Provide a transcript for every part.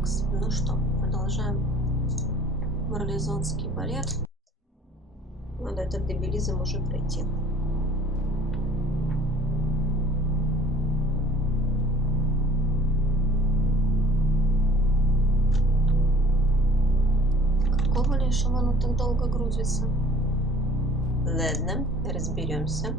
Ну что, продолжаем марлезонский балет. Надо этот дебилизм уже пройти. Какого лешего оно так долго грузится? Ладно, разберемся.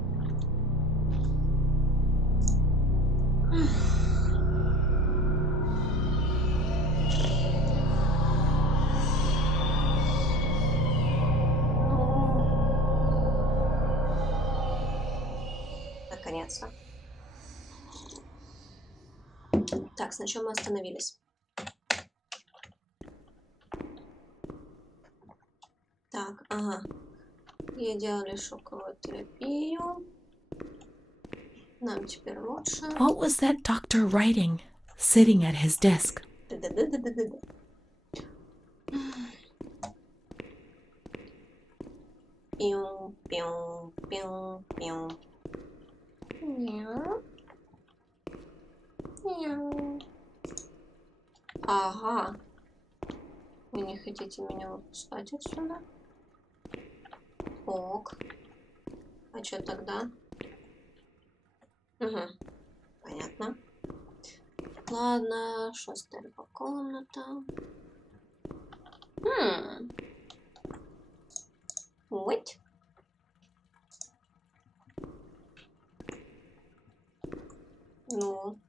Наконец-то. Так, сначала мы остановились. Так, ага. Ей делали шоковую терапию. Нам теперь лучше. What was that doctor writing, sitting at his desk? Да-да-да-да-да-да. Пиу, пиу, пиу, пиу. Мяу. Мяу. Ага. Вы не хотите меня выпускать отсюда? Ок. А что тогда? Угу. Понятно. Ладно, шастаем по комнатам. Вот. Ну.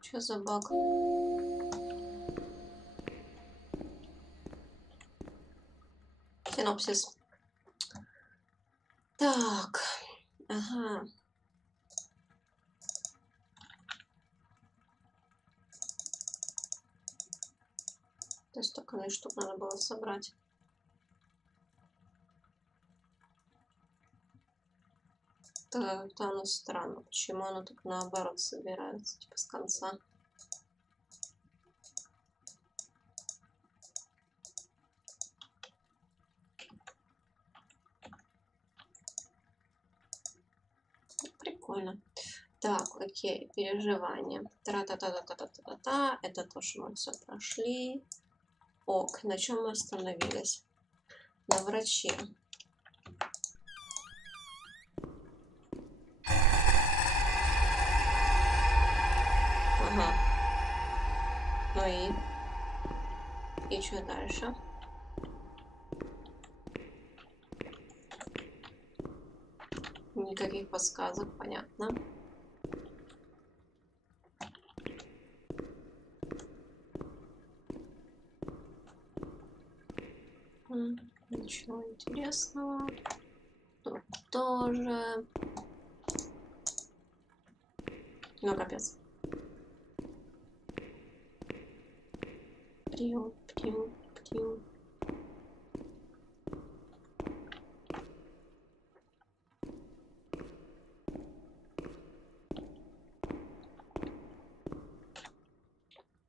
Что за баг? Синопсис. Так. Ага. То есть столько штук надо было собрать. Это оно странно. Почему оно так наоборот собирается? Типа с конца. Прикольно. Так, окей, переживания. Тра-та-та-та-та-та-та-та. Это то, что мы все прошли. Ок, на чем мы остановились? На враче. Ага. Ну и что дальше? Никаких подсказок, понятно. Ничего интересного. Тут тоже. Ну, капец. Птиу, птиу, птиу.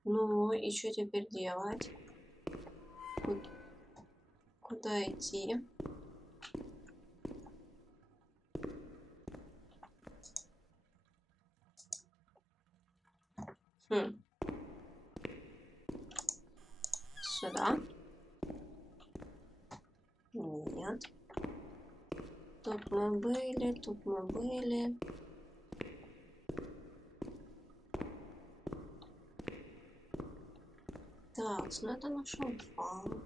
Ну, и что теперь делать? Куда идти? Сюда? Нет. Тут мы были, тут мы были. Так, ну это наш фаун.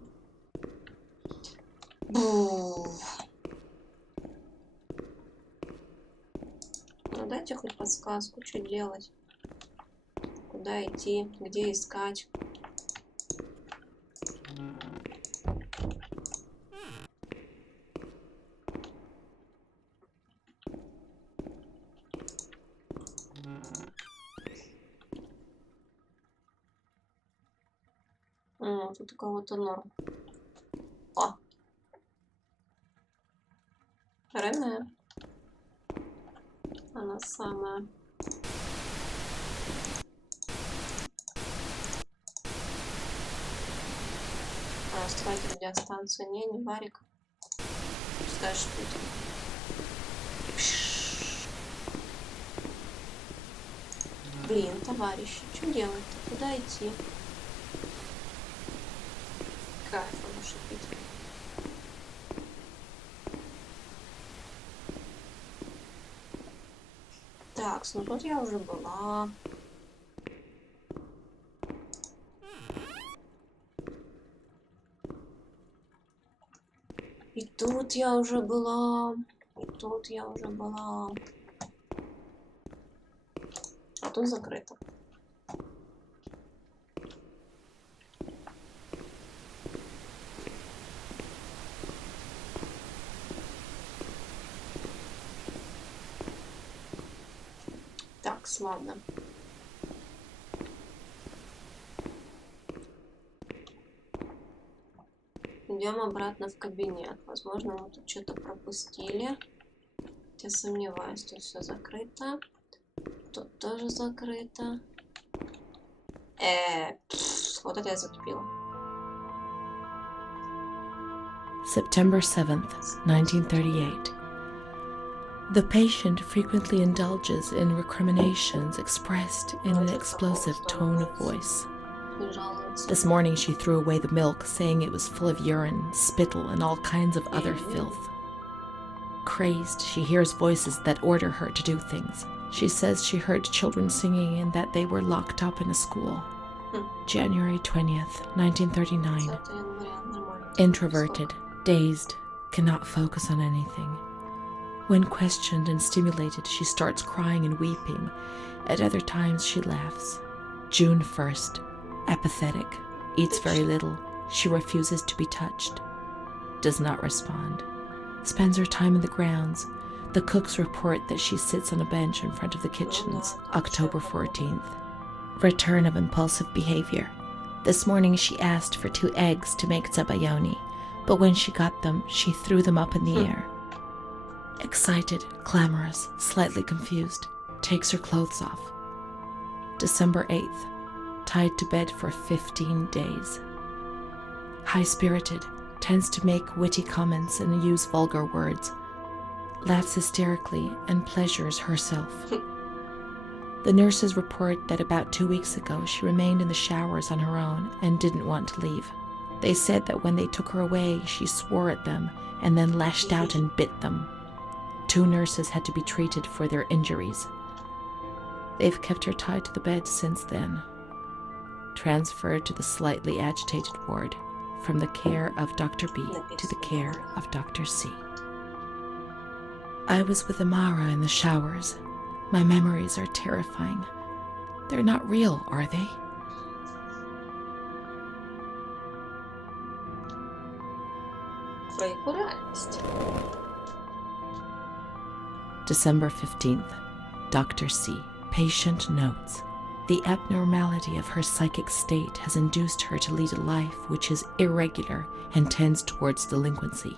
Ну дайте хоть подсказку, что делать. Куда идти, где искать. Тут у кого-то норм. О! Рене. Она самая. Строить радиостанцию. Не варик. Скажешь, что это? Блин, товарищи, что делать-то? Куда идти? Кайфом шипить. Так, ну тут я уже была. И тут я уже была. И тут я уже была. А тут закрыто. Так, ладно. Идем обратно в кабинет. Возможно, мы тут что-то пропустили. Я сомневаюсь, тут все закрыто. Тут тоже закрыто. Вот это я затупила. September 7th, 1938. The patient frequently indulges in recriminations expressed in an explosive tone of voice. This morning she threw away the milk, saying it was full of urine, spittle, and all kinds of other filth. Crazed, she hears voices that order her to do things. She says she heard children singing and that they were locked up in a school. January 20th, 1939. Introverted, dazed, cannot focus on anything. When questioned and stimulated, she starts crying and weeping. At other times, she laughs. June 1st. Apathetic. Eats very little. She refuses to be touched. Does not respond. Spends her time in the grounds. The cooks report that she sits on a bench in front of the kitchens. October 14th. Return of impulsive behavior. This morning she asked for 2 eggs to make zabayoni, but when she got them, she threw them up in the air. Excited, clamorous, slightly confused, takes her clothes off. December 8th. Tied to bed for 15 days. High-spirited, tends to make witty comments and use vulgar words. Laughs hysterically and pleasures herself. The nurses report that about 2 weeks ago she remained in the showers on her own and didn't want to leave. They said that when they took her away, she swore at them and then lashed out and bit them. 2 nurses had to be treated for their injuries. They've kept her tied to the bed since then. Transferred to the slightly agitated ward, from the care of Dr. B to the care of Dr. C. I was with Amara in the showers. My memories are terrifying. They're not real, are they? December 15th. Dr. C. Patient notes. The abnormality of her psychic state has induced her to lead a life which is irregular and tends towards delinquency.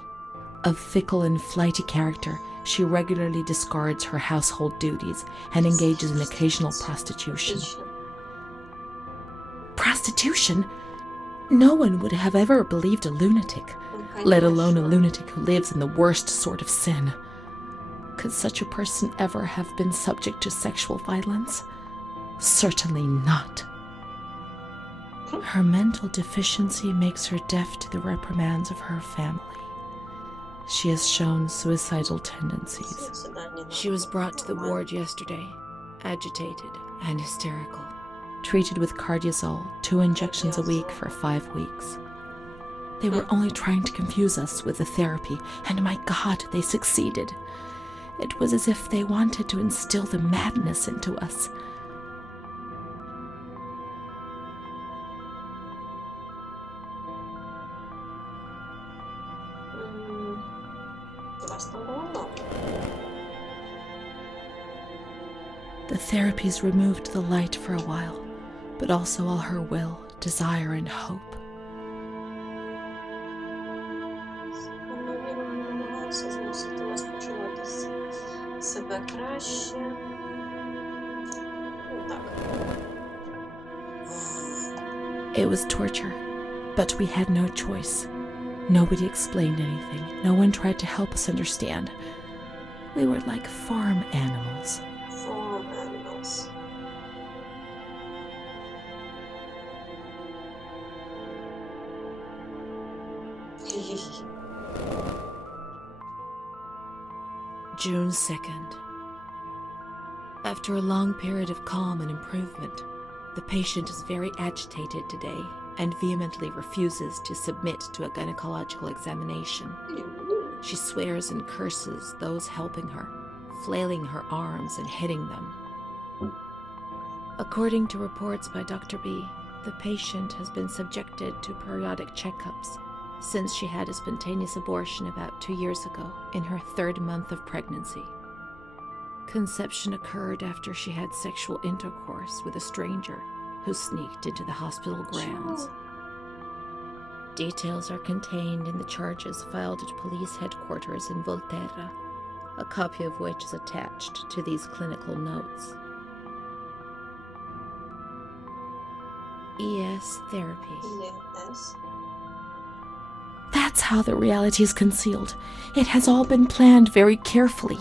Of fickle and flighty character, she regularly discards her household duties and engages in occasional prostitution. Prostitution? No one would have ever believed a lunatic, let alone a lunatic who lives in the worst sort of sin. Could such a person ever have been subject to sexual violence? Certainly not. Her mental deficiency makes her deaf to the reprimands of her family. She has shown suicidal tendencies. She was brought to the ward yesterday, agitated and hysterical. Treated with cardiazol, 2 injections a week for 5 weeks. They were only trying to confuse us with the therapy, and my God, they succeeded. It was as if they wanted to instill the madness into us. The therapies removed the light for a while, but also all her will, desire, and hope. It was torture, but we had no choice. Nobody explained anything. No one tried to help us understand. We were like farm animals. June 2nd. After a long period of calm and improvement, the patient is very agitated today and vehemently refuses to submit to a gynecological examination. She swears and curses those helping her, flailing her arms and hitting them. According to reports by Dr. B, the patient has been subjected to periodic checkups since she had a spontaneous abortion about 2 years ago in her 3rd month of pregnancy. Conception occurred after she had sexual intercourse with a stranger who sneaked into the hospital grounds. Details are contained in the charges filed at police headquarters in Volterra, a copy of which is attached to these clinical notes. ES therapy. Yes. That's how the reality is concealed. It has all been planned very carefully.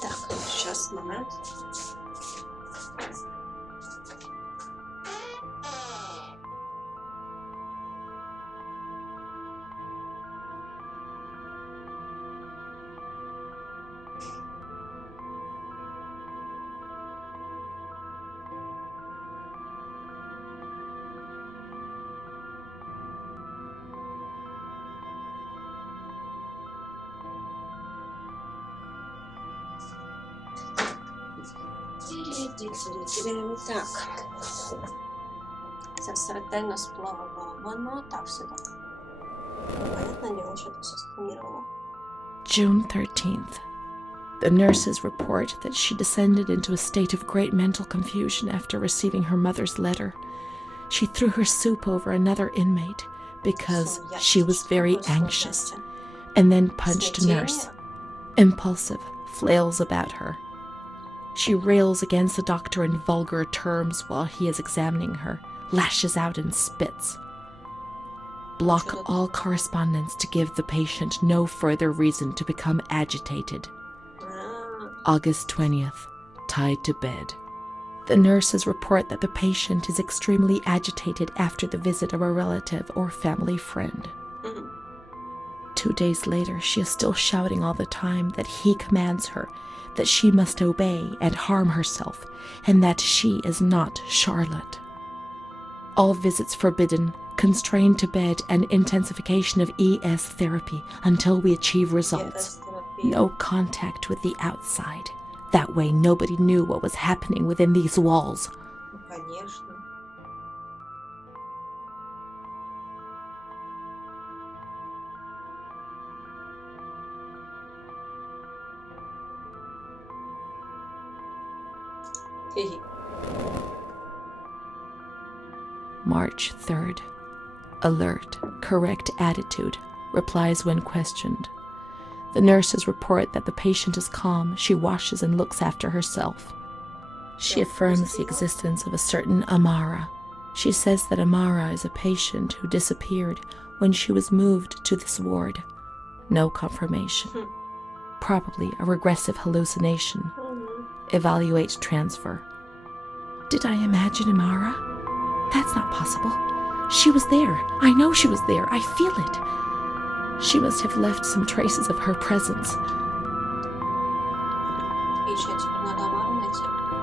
Так, сейчас, момент. Так. Це все ретельно сплановано. Так, все так. Понятно, дело, що ти все спланировала. June 13th. The nurses report that she descended into a state of great mental confusion after receiving her mother's letter. She threw her soup over another inmate because she was very anxious, and then punched a nurse. Impulsive, flails about her. She rails against the doctor in vulgar terms while he is examining her, lashes out and spits. Block all correspondence to give the patient no further reason to become agitated. August 20th, tied to bed. The nurses report that the patient is extremely agitated after the visit of a relative or family friend. 2 days later, she is still shouting all the time that he commands her, that she must obey and harm herself, and that she is not Charlotte. All visits forbidden, constrained to bed, and intensification of ES therapy until we achieve results. No contact with the outside. That way nobody knew what was happening within these walls. Конечно. March 3rd. Alert, correct attitude, replies when questioned. The nurses report that the patient is calm, she washes and looks after herself. She affirms the existence of a certain Amara. She says that Amara is a patient who disappeared when she was moved to this ward. No confirmation. Probably a regressive hallucination. Evaluate transfer. Did I imagine Amara? That's not possible. She was there. I know she was there. I feel it. She must have left some traces of her presence.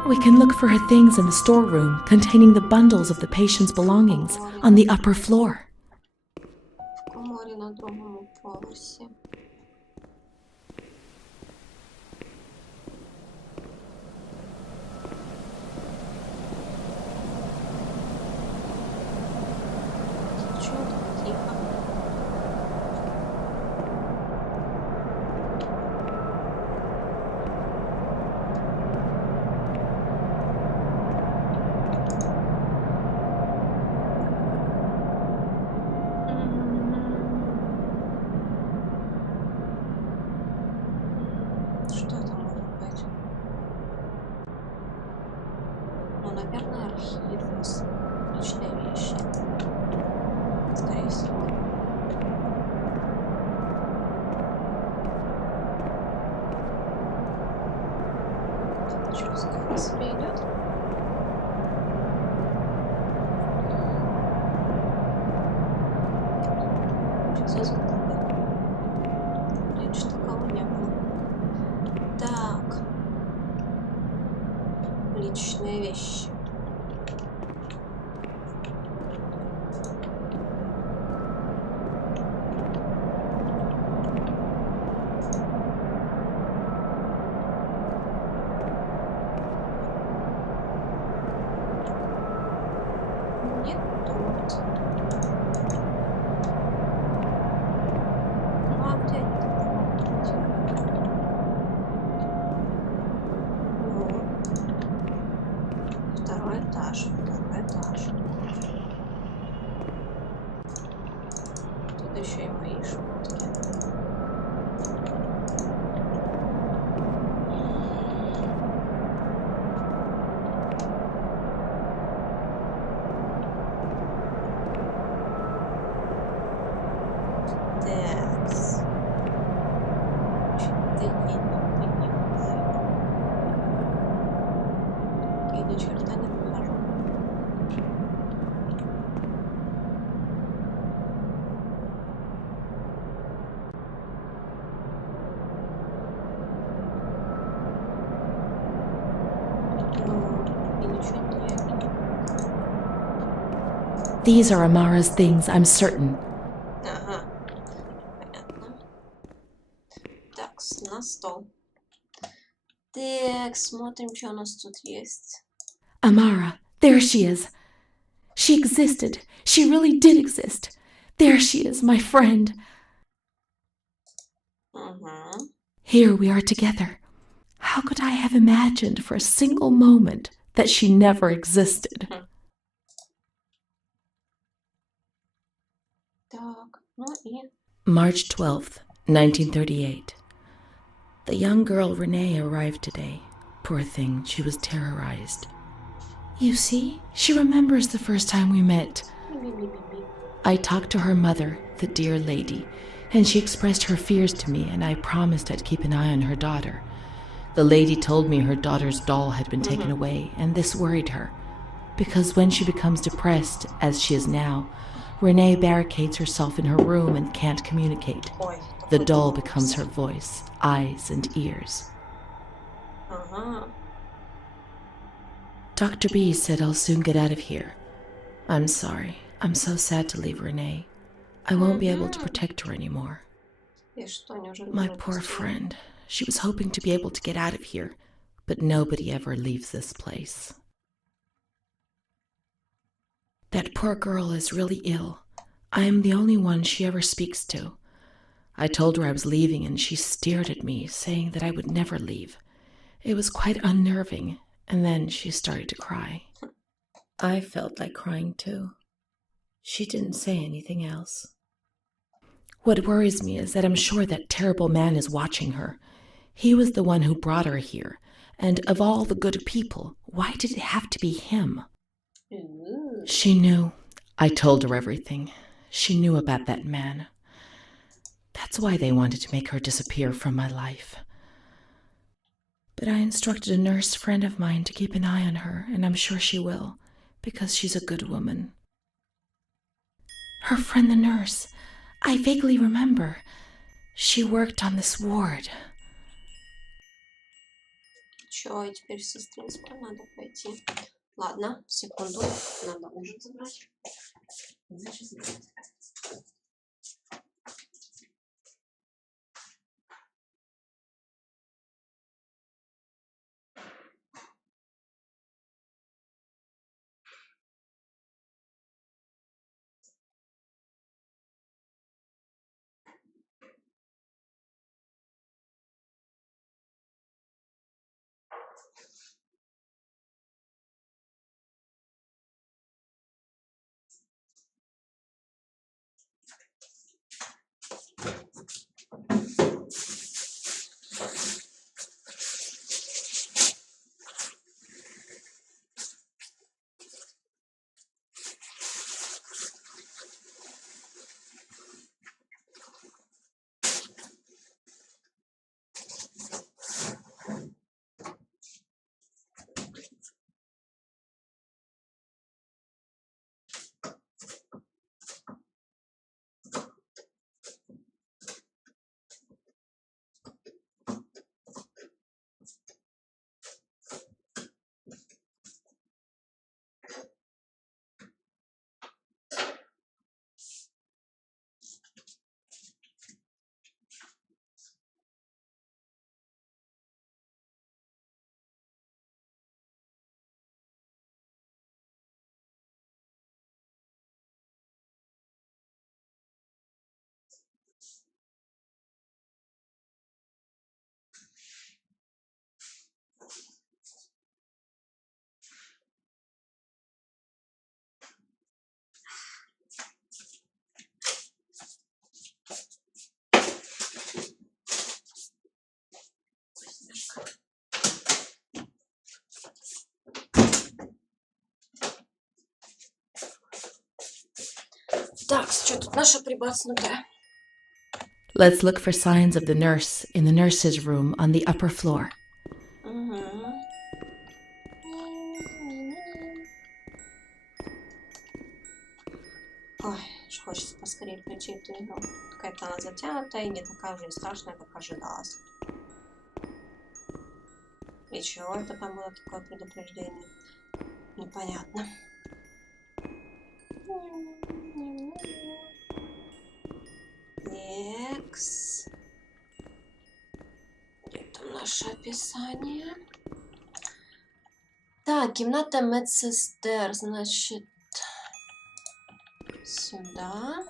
We can look for her things in the storeroom containing the bundles of the patient's belongings on the upper floor. В коморі на другому поверсі. Что это может быть? Ну, наверное, архив, личные вещи. Скорее всего. Что, сколько себе идет? личные вещи. Нет, тут. Ну а где они тогда могут быть? Ну, второй этаж, второй этаж. Тут еще и мои шмотки. Такс. Что-то я не понимаю. Я ни черта не нахожу. Ну, и ничего нет. These are Amara's things, I'm certain. Ага, понятно. Так, на стол. Так, смотрим, что у нас тут есть. Amara, there she is. She existed. She really did exist. There she is, my friend. Угу. Here we are together. How could I have imagined for a single moment that she never existed? Так, ну и... March 12th, 1938. The young girl Renee arrived today. Poor thing, she was terrorized. You see, she remembers the first time we met. I talked to her mother, the dear lady, and she expressed her fears to me, and I promised I'd keep an eye on her daughter. The lady told me her daughter's doll had been taken away, and this worried her. Because when she becomes depressed, as she is now, Renee barricades herself in her room and can't communicate. Ой, The такой doll ужас. becomes her voice, eyes, and ears. Ага. Dr. B said I'll soon get out of here. I'm sorry. I'm so sad to leave Renee. I won't be able to protect her anymore. И что, неужели My мы poor выпустили? friend. She was hoping to be able to get out of here, but nobody ever leaves this place. That poor girl is really ill. I am the only one she ever speaks to. I told her I was leaving and she stared at me, saying that I would never leave. It was quite unnerving, and then she started to cry. I felt like crying too. She didn't say anything else. What worries me is that I'm sure that terrible man is watching her. He was the one who brought her here, and of all the good people, why did it have to be him? She knew. I told her everything. She knew about that man. That's why they wanted to make her disappear from my life. But I instructed a nurse friend of mine to keep an eye on her, and I'm sure she will, because she's a good woman. Her friend the nurse. I vaguely remember. She worked on this ward. Чё, и теперь в сестринскую надо пойти. Ладно, секунду, надо ужин забрать. Так, что тут наша прибацнутая? Let's look for signs of the nurse in the nurse's room on the upper floor. Ой, хочется поскорее пройти эту игру. Какая-то она затянутая и не такая уже страшная, как ожидалось. И чего это там было такое предупреждение? Непонятно. Экс. Где там наше описание? Так, комната медсестер, значит, сюда.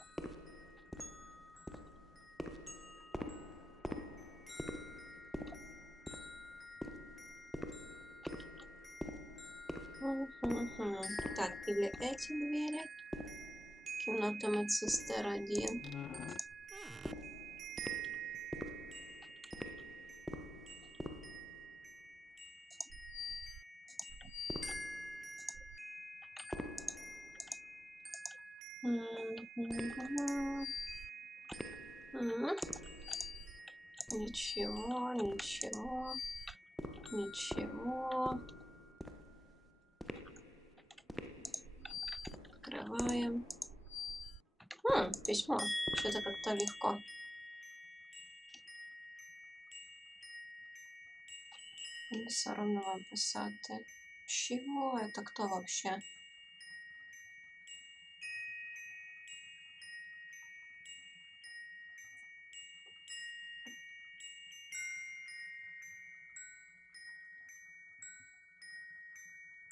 Так, или эти двери. Комната медсестер 1. Ничего, ничего, ничего. Открываем. Письмо. Что-то как-то легко. Соромно вам писати. Чего? Это кто вообще?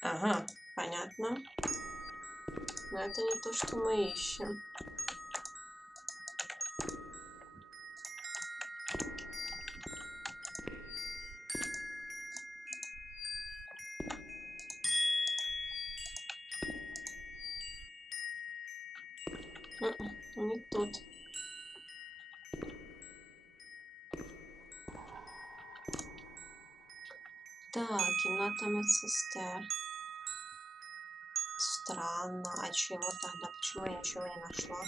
Ага, понятно. Но это не то, что мы ищем. Не тут. Так, комната медсестер. Странно. А чего тогда? Почему я ничего не нашла?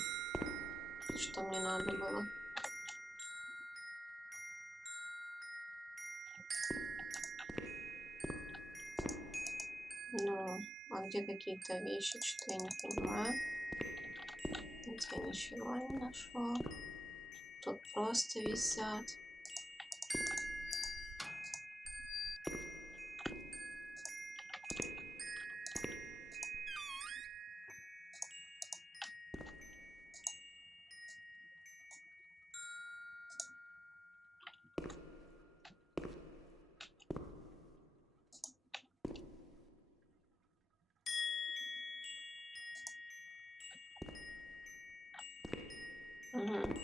Что мне надо было? Ну, а где какие-то вещи? Что я не понимаю. Тут я ничего не нашла. Тут просто висят. Угу.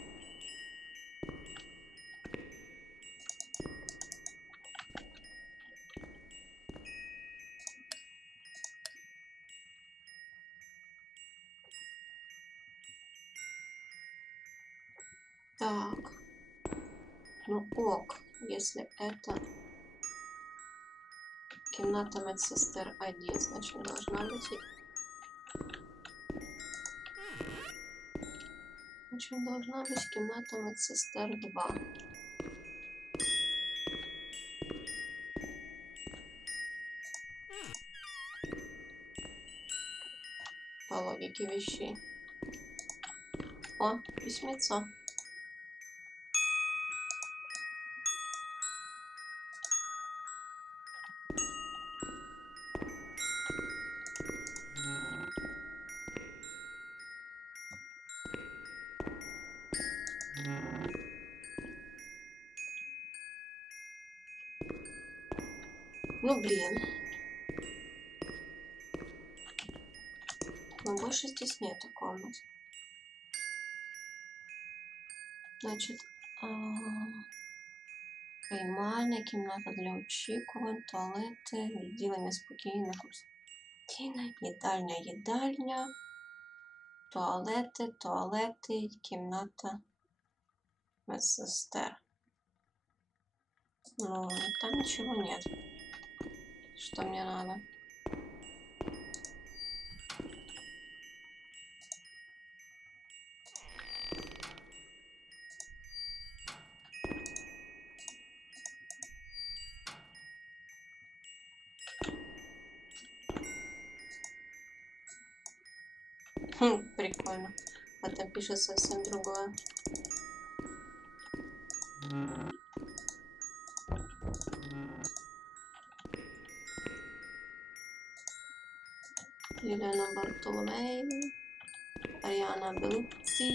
Так. Ну ок, если это комната медсестер 1, значит должна быть... Значит должна быть комната медсестер 2. По логике вещей. О, письмецо. Ну блин. Но больше здесь нету комнат. Значит, приймальня, кімната для очікувань, туалети, відділення спокійно, їдальня, туалети, кімната медсестер. Ну, там ничего нет. Что мне надо? Прикольно. А там пишет совсем другое. Елена Бартоломей, Ариана Белуци.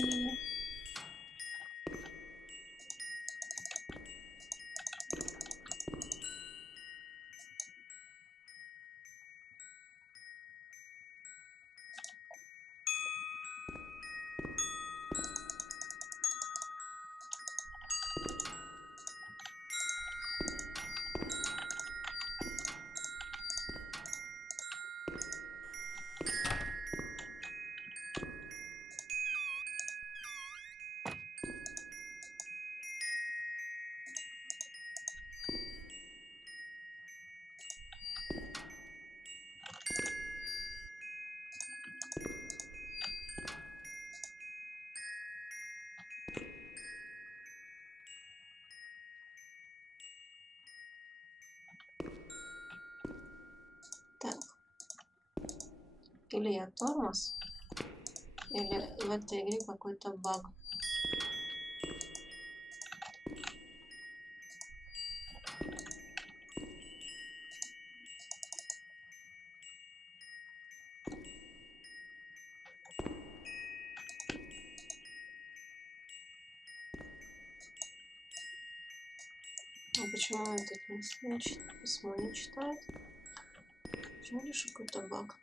Так. Или я тормоз, или в этой игре какой-то баг. А почему он тут письмо не читает? Почему лишь какой-то баг?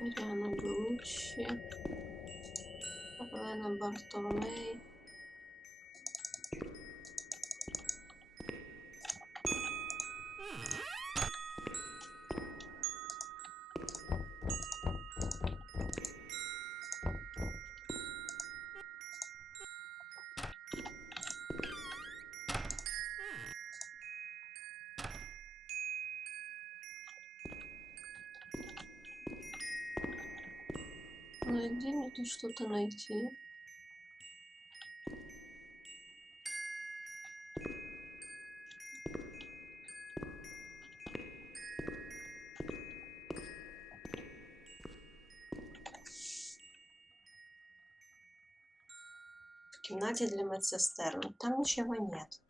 Ариана Белуччи, Елена Бартоломей. Ну и где мне тут что-то найти? В кімнаті для медсестер. Но там ничего нет.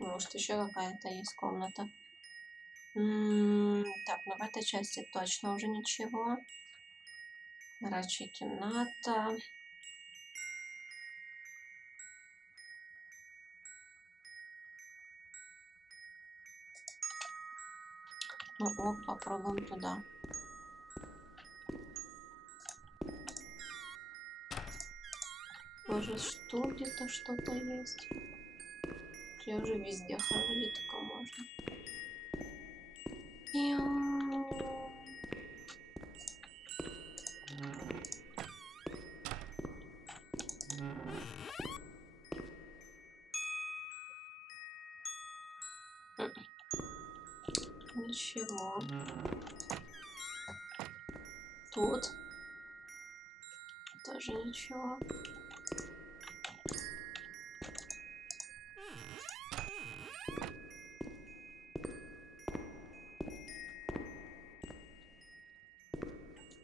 Может, еще какая-то есть комната. Так, ну в этой части точно уже ничего. Рачья кімната. Ну ок, попробуем туда. Может, что где-то что-то есть? Я уже везде вроде только можно. Ничего. Тут тоже ничего.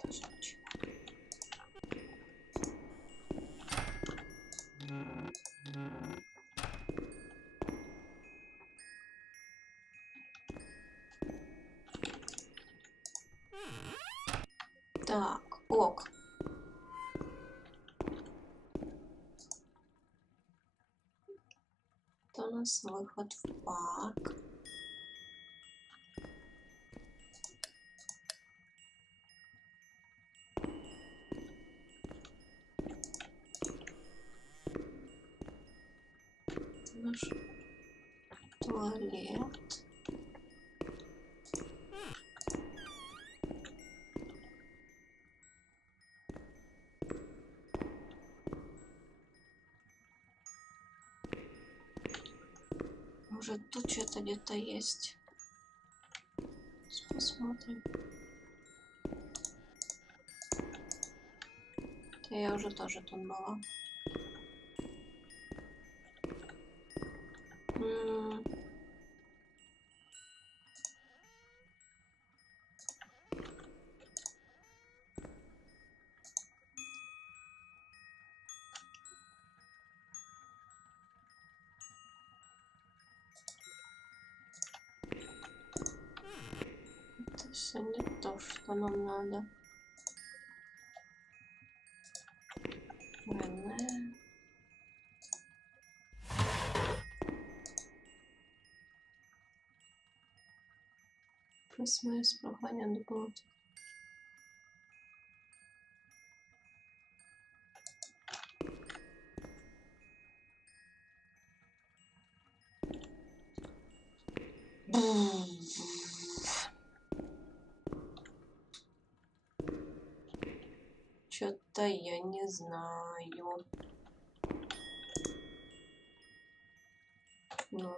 Тоже ничего. Так, ок. Это у нас выход в парк. Это наш туалет. Уже тут что-то где-то есть. Сейчас посмотрим. Я уже тоже тут была. Это все не то, что нам надо. Рене. Просто мое спрахание надо. Что-то я не знаю. Ну.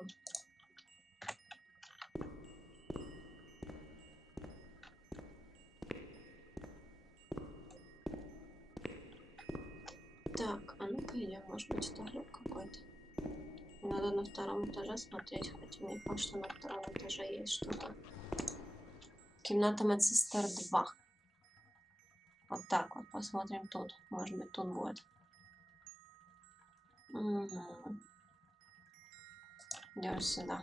Так, а ну-ка идем, может быть, это глюк какой-то. Надо на втором этаже смотреть, хотя мне кажется, что на втором этаже есть что-то. Комната медсестер 2. Вот так вот, посмотрим тут. Может быть, тут будет. Идем сюда.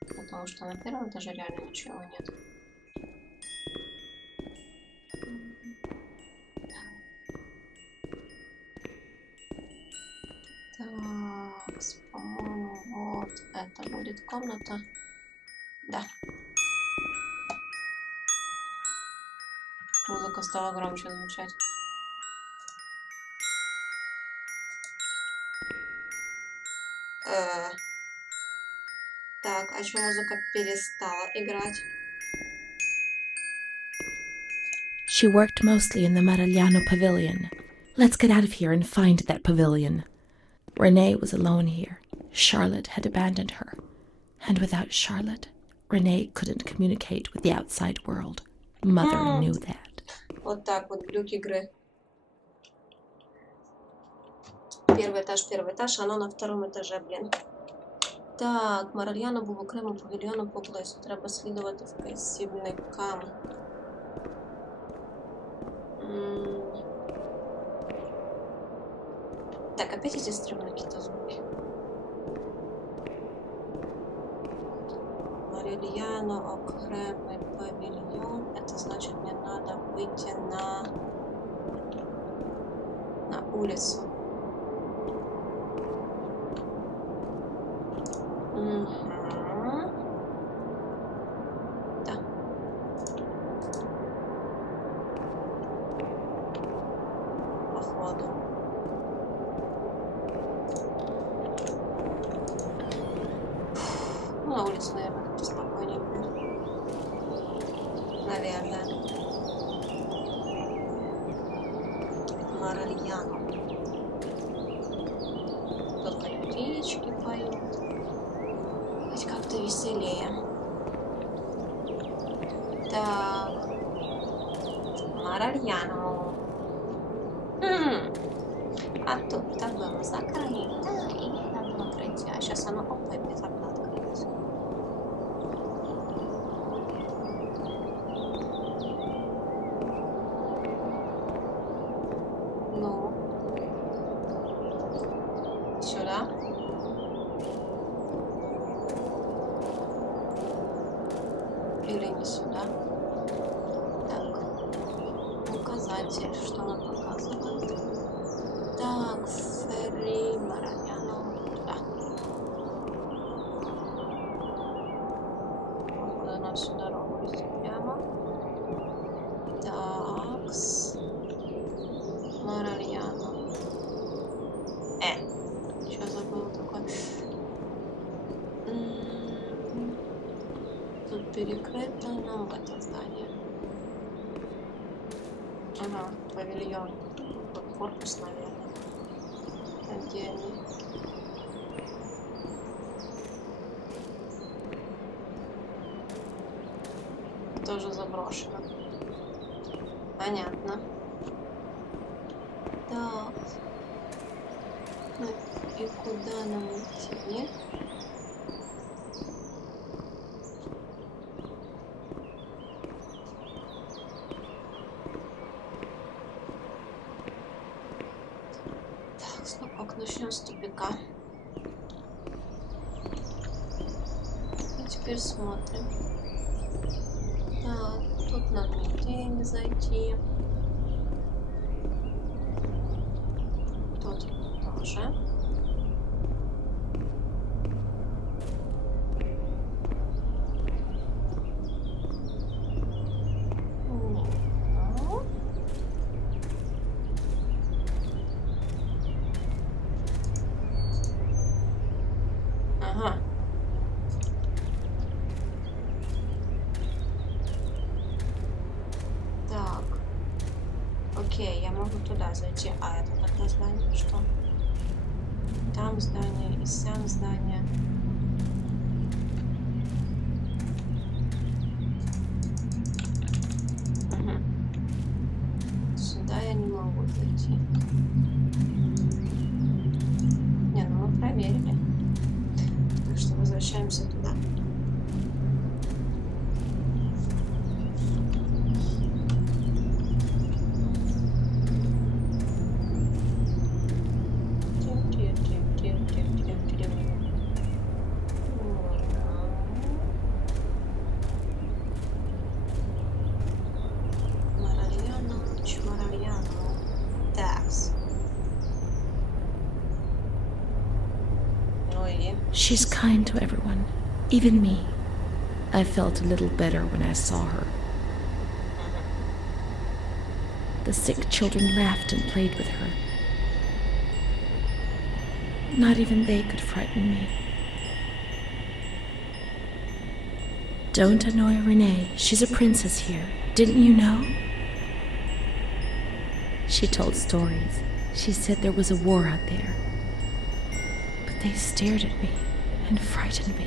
Потому что на первом этаже реально ничего нет. Так, по-моему, вот это будет комната. Да. Музыка стала громче звучать. Так, а что музыка перестала играть? She worked mostly in the Marigliano pavilion. Let's get out of here and find that pavilion. Renee was alone here. Charlotte had abandoned her. And without Charlotte, Renee couldn't communicate with the outside world. Mother knew that. Вот так вот, глюк игры. Первый этаж, оно на втором этаже, блін. Так, Марильяно був окремим павільйоном поблизу. Треба слідувати вказівникам. Так, опять эти стрёмные какие-то звуки. Марильяно, окремый павильон. Это значит, мне надо выйти на улицу. Да. Походу. Ну, на улице, наверное, как-то спокойнее будет. Наверное. Марильяно. Тут хоть птички поют. Хоть как-то веселее. Так. Марильяно. А тут-то было закрыто, и надо было пройти. А сейчас оно опа и внезапно открылось. Ну. Сюда. Или не сюда. Так. Указатель. Что он показывает? Так, Ферри, Марильяно. Да. Откуда нам всю дорогу идти прямо? Такс. Марильяно. Что забыл такое? Тут перекрыто нам в это здание. Ага, павильон. Тут корпус, наверное. Отдельный. Тоже заброшено. Понятно. Так. Ну и куда нам идти, нет? Так, снопок начнем с тупика. И теперь смотрим. Так, тут нам нигде не зайти. Тут тоже. Ага. Так. Окей, я могу туда зайти. А это тогда здание что? Там здание и сам здание. Угу. Сюда я не могу зайти. Не, ну мы проверили. Так что возвращаемся туда. She's kind to everyone, even me. I felt a little better when I saw her. The sick children laughed and played with her. Not even they could frighten me. Don't annoy Renee. She's a princess here. Didn't you know? She told stories. She said there was a war out there. But they stared at me and frightened me.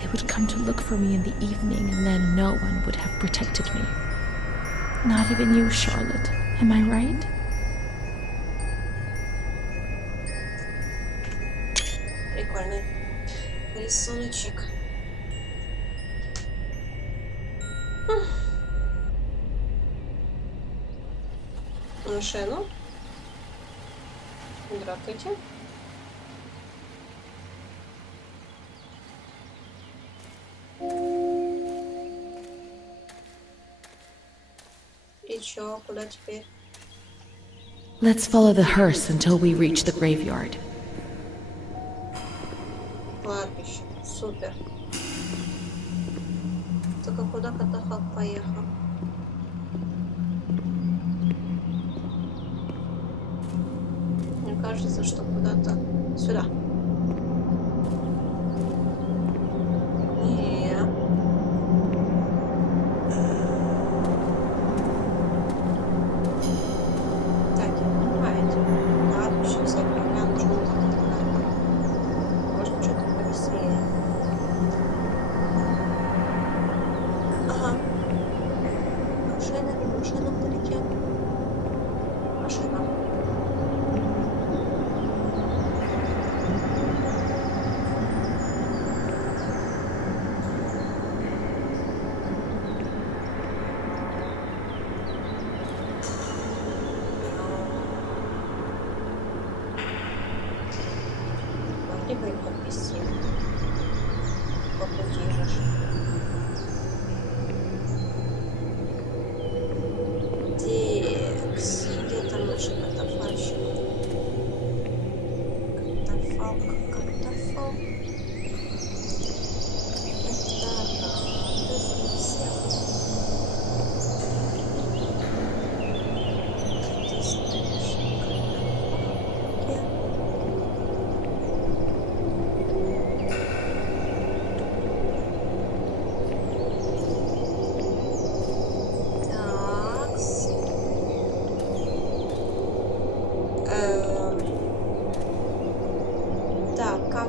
They would come to look for me in the evening, and then no one would have protected me. Not even you, Charlotte. Am I right? Прикольный рисуночек. Машину. Здравствуйте. И чё, куда теперь? Let's follow the hearse until we reach the graveyard. Кладбище. Супер. Только куда катафалк поехал? Мне кажется, что куда-то сюда.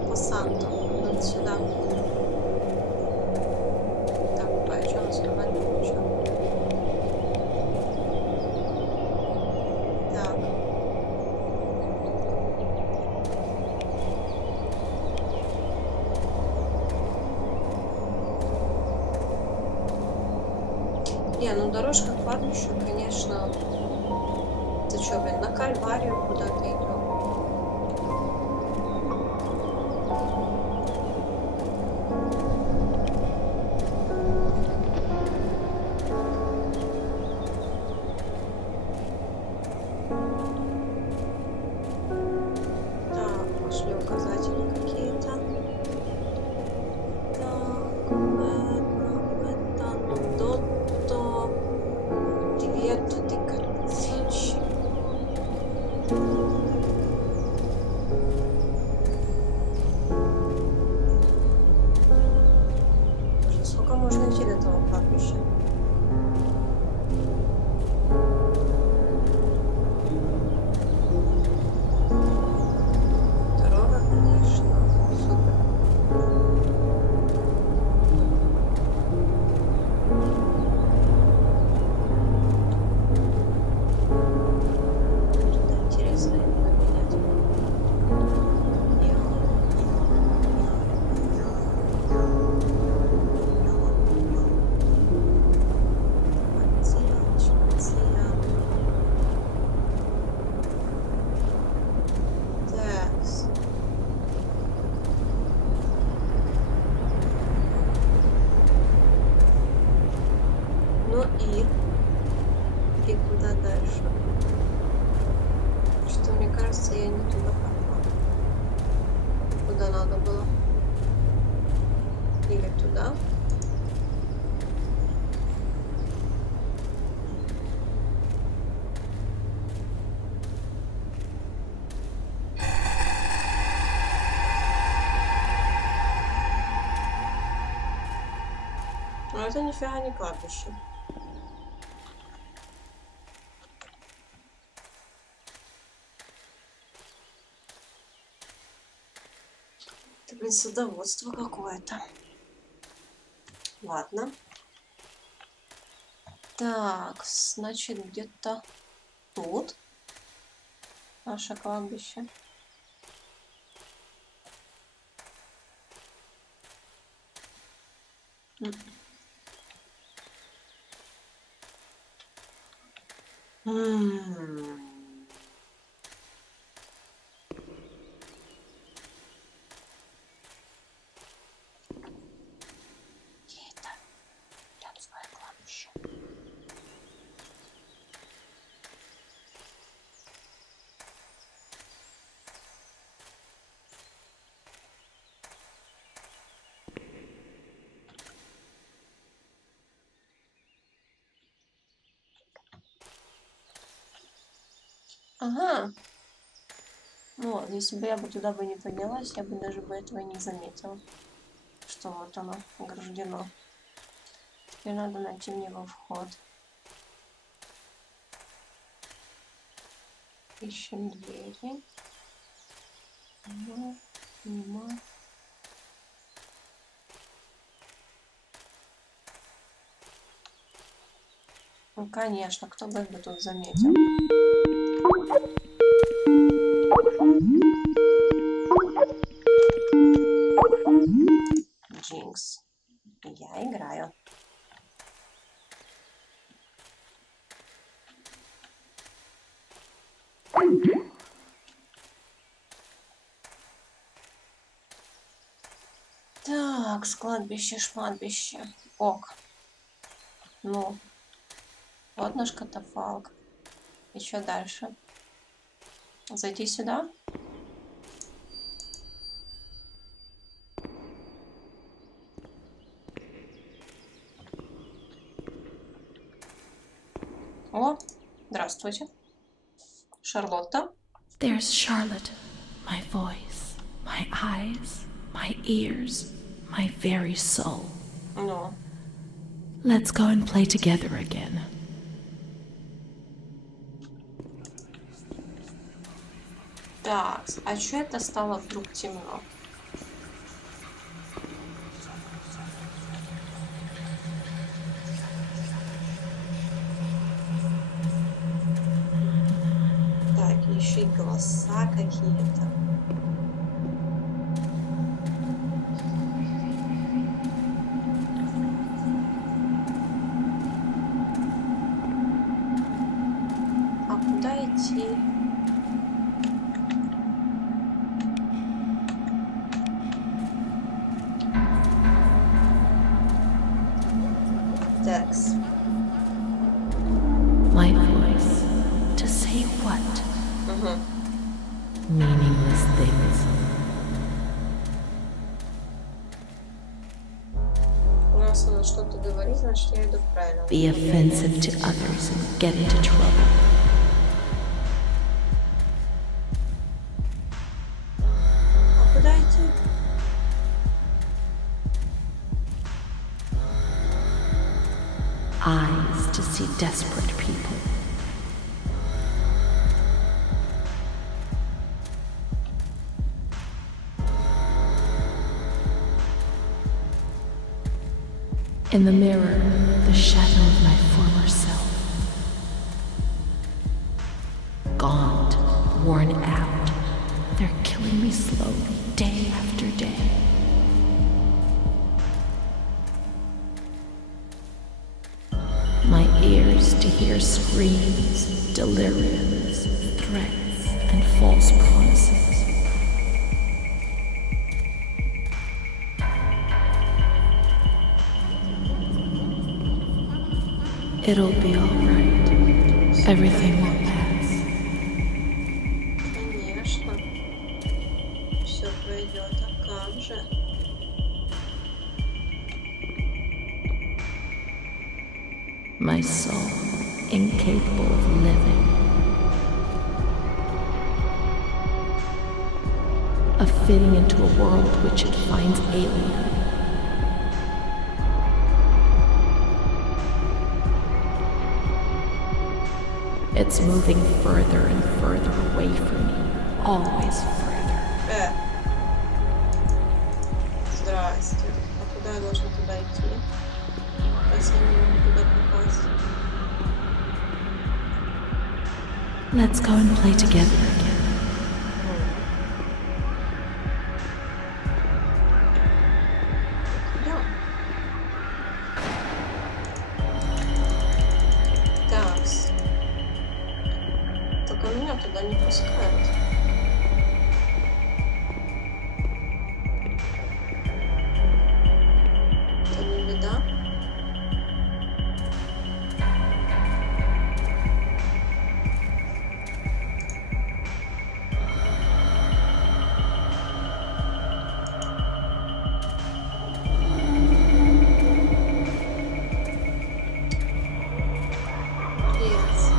по Санту. Надо сюда. Так, а что у нас говорит? Так. Не, ну дорожка к кладбищу, конечно. Ты что, блин, на Кальварию куда-то идем? Так, пошли указатели какие-то. Так, это, ну, Дотто, Диветто, di Cazzacci. Боже, сколько можно идти до этого кладбища? Дорога, конечно, супер. Что-то интересное поменять. Такс. Ну и куда дальше? Что мне кажется, я не туда пошла. Куда надо было? Или туда? Но это нифига не кладбище. Это, блин, садоводство какое-то. Ладно. Так, значит, где-то тут наше кладбище. Это людское кладбище. Ага. Ну вот, если бы я бы туда бы не поднялась, я бы даже бы этого не заметила, что вот оно ограждено. Теперь надо найти в него вход. Ищем двери. Нема. Ну, конечно, кто бы их тут заметил. Джинкс. Я играю. Так, складбище, шматбище. Ок. Ну, вот наш катафалк. И что дальше? Зайти сюда? О, здравствуйте. Шарлотта. There's Charlotte, my voice, my eyes, my ears, my very soul. Ну. Let's go and play together again. Так, а что это стало вдруг темно? голоса какие-то. А куда идти? Текст. My voice. To say what? Угу. Meaningless things. Раз она что-то говорит, значит я иду правильно. Be offensive to others and get into trouble. А куда идти? Eyes to see desperate people. In the mirror, the shadow of my former self. Gaunt, worn out, they're killing me slowly, day after day. My ears to hear screams, deliriums, threats, and false promises. It'll be all right. Everything will pass. Конечно. Все пройдет, а как же? My soul, incapable of living. Of fitting into a world which it finds alien. It's moving further and further away from me, always further. Здрасте. А куда я должна туда идти? Раз я не могу туда попасть. Let's go and play together again. Идем. Такс. Только меня туда не пускают. Это не беда. Yes.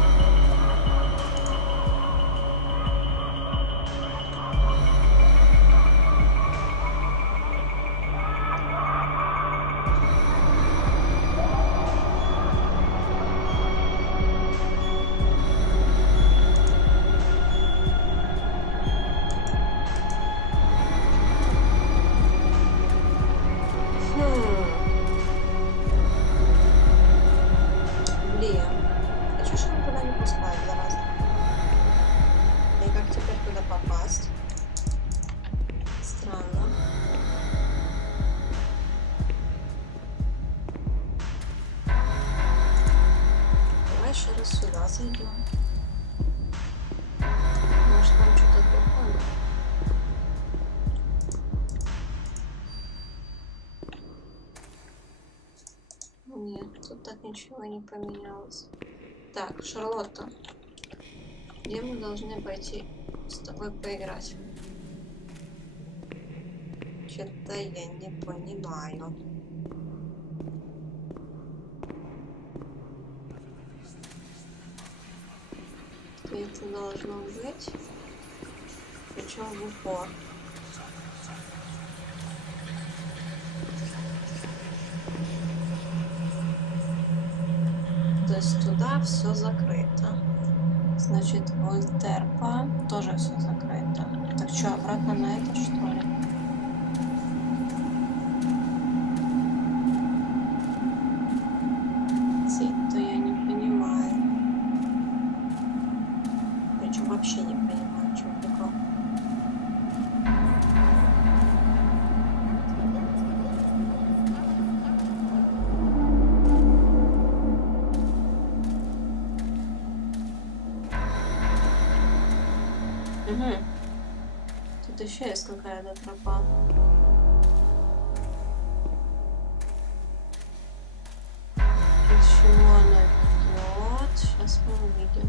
Блин. А чё ж он туда не пускает, зараза? И как теперь туда попасть? Странно. Давай еще раз сюда зайдем. Может, там что-то другое? Нет, тут так ничего не поменялось. Так, Шарлотта, где мы должны пойти с тобой поиграть? Что-то я не понимаю. Это должно быть, причем в упор. То есть туда все закрыто. Значит, Вольтерпа тоже все закрыто. Так что, обратно на это, что ли? Цвет-то я не понимаю. Причем вообще не понимаю. Угу. Тут еще есть какая-то тропа. К чему она ведет? Сейчас мы увидим.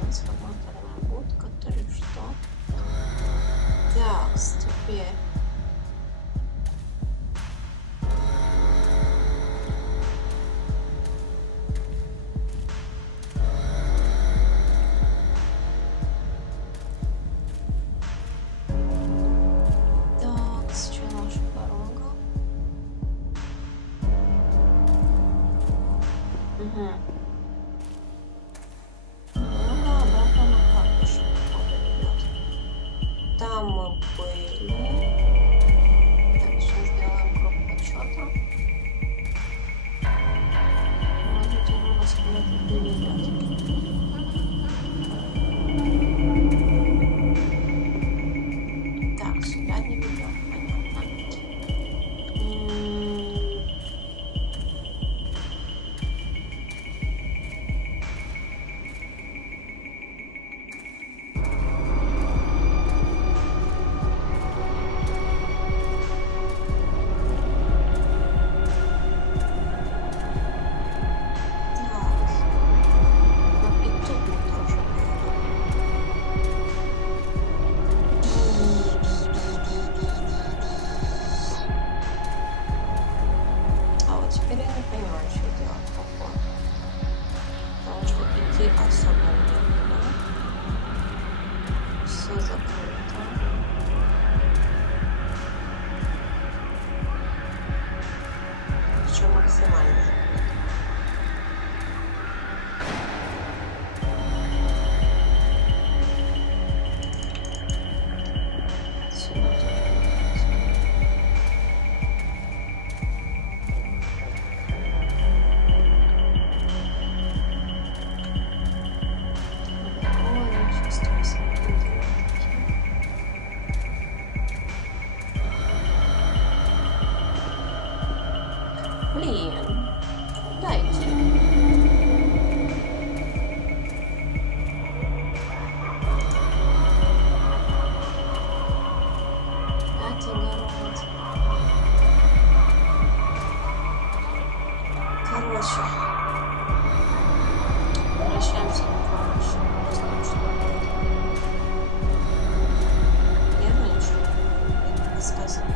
Трансформаторная будка, то ли что. Так, теперь. Там мы были. Так, сейчас сделаем круг подсчета. Может, он у нас куда-то перейдет. Так, сюда не ведем, понятно. Особо некуда. Все закрыто. Причем максимально закрыто. Сюда тоже. Блин, дайте. Дайте город. Короче. Возвращаемся на помощь. Знаем, что будет. Я ничего не рассказываю.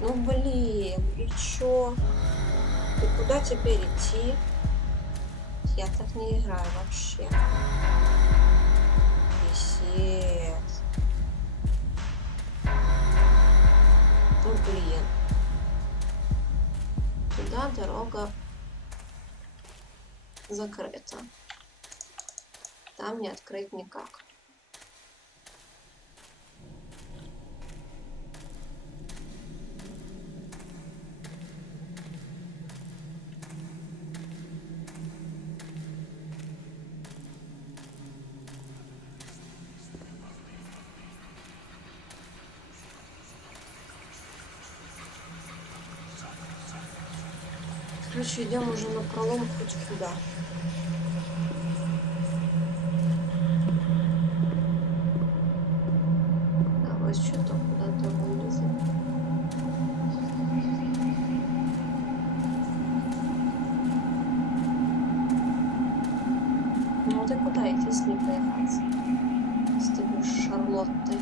Ну блин, и чё? И куда теперь идти? Я так не играю вообще. Писец. Ну блин. Туда дорога закрыта. Там не открыть никак. Короче, идем уже на пролом хоть куда. Давай что-то куда-то вылезем. Ну ты куда идти с ней поехаться? С тобой Шарлоттой.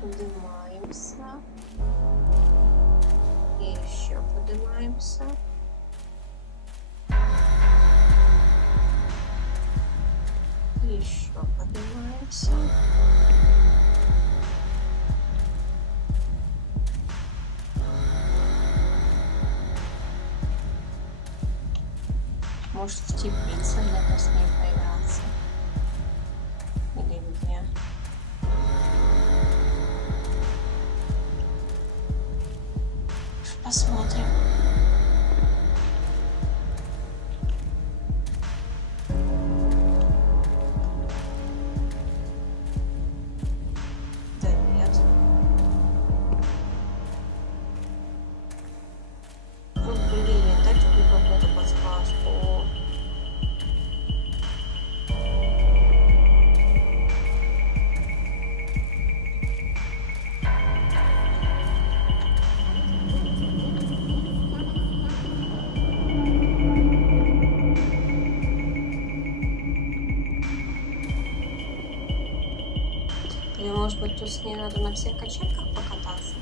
Поднимаемся. И еще поднимаемся. Еще поднимаемся. Может, в теплице где-то с ней появляться. Или где? Посмотрим. Да нет. Ну блин, дайте мне какую-то подсказку. Или может быть тут с ней надо на всех качельках покататься?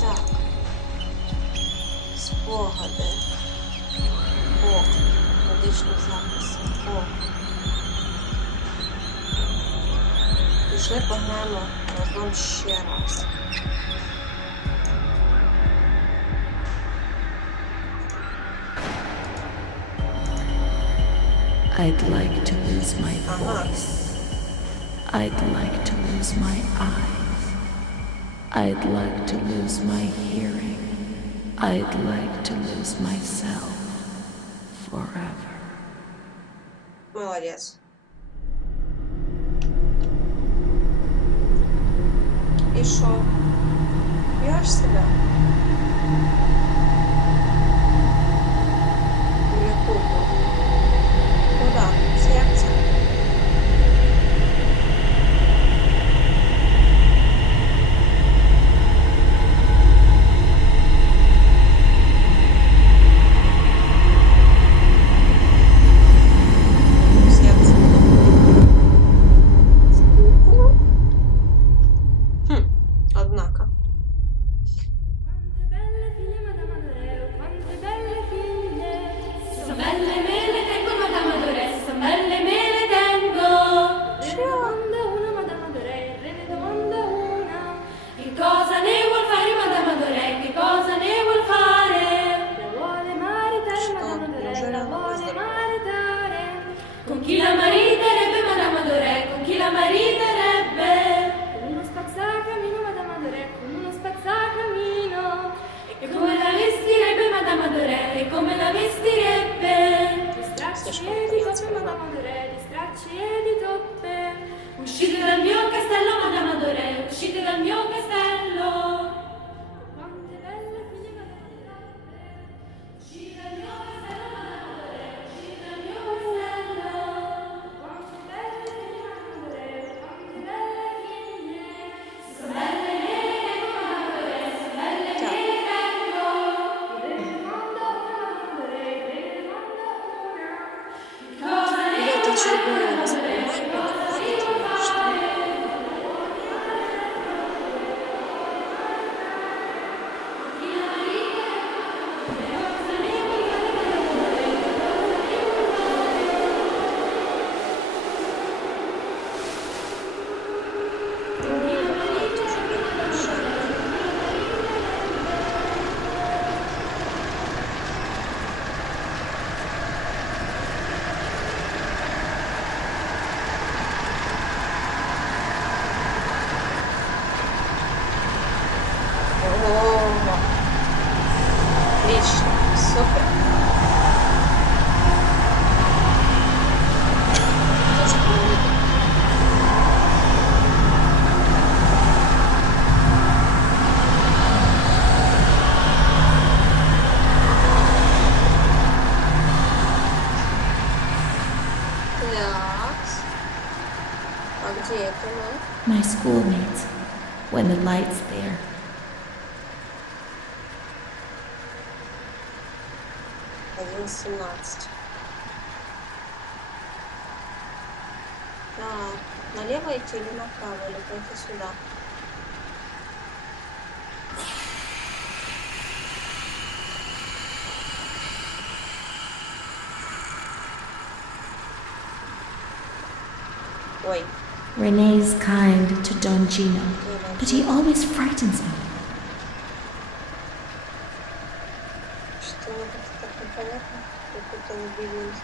Так, спогади. О, медичний запис. О. Пішли пограємо разом ще раз. I'd like to lose my voice. I'd like to lose my eyes. I'd like to lose my hearing. I'd like to lose myself forever. Молодец. И шо? Бьешь себя? Или куклу? Куда? В сердце? В сердце. Куклу? Однако. Quante belle figlie Madame Adoreo, quante belle figlie. So belle me le tengo Madame Adoreo, so belle me le tengo. Re ne domanda una Madame Adoreo, re ne domanda una. Che cosa ne vuol fare Madame Adoreo, che cosa ne vuol fare? La vuole maritare Madame Adoreo, la vuole maritare. Con chi la mariterebbe Madame Adoreo, con chi la mariterebbe? Con uno spazzacamino Madame Adoreo, con uno spazzacamino. E come la vestirebbe Madame Adoreo, e come la vestirebbe? Di stracci e di toppe Madame Adoreo, di stracci e di toppe. Uscite dal mio castello Madame Adoreo, uscite dal mio castello. Quante belle figlie Madame Adoreo. Uscite dal mio castello Madame Adoreo, uscite dal mio castello. Quante belle figlie Madame Adoreo, quante belle figlie. So belle me le tengo Madame Adoreo, so belle me le tengo. Re ne domanda una Madame Adoreo, re ne domanda una. Che cosa ne Я vuol даже fare не Madame воспринимаю, Adoreo, che cosa ne vuol что fare? давайте уже прекращать. О, отлично, супер. Даже круто. Так. А где это мы? My schoolmates, when the light's there. 11:17. Так, налево идти или направо, или пойти сюда? Ой, Renee is kind to Don Gino, but he always frightens me. что как-то так непонятно, какой-то лабиринт.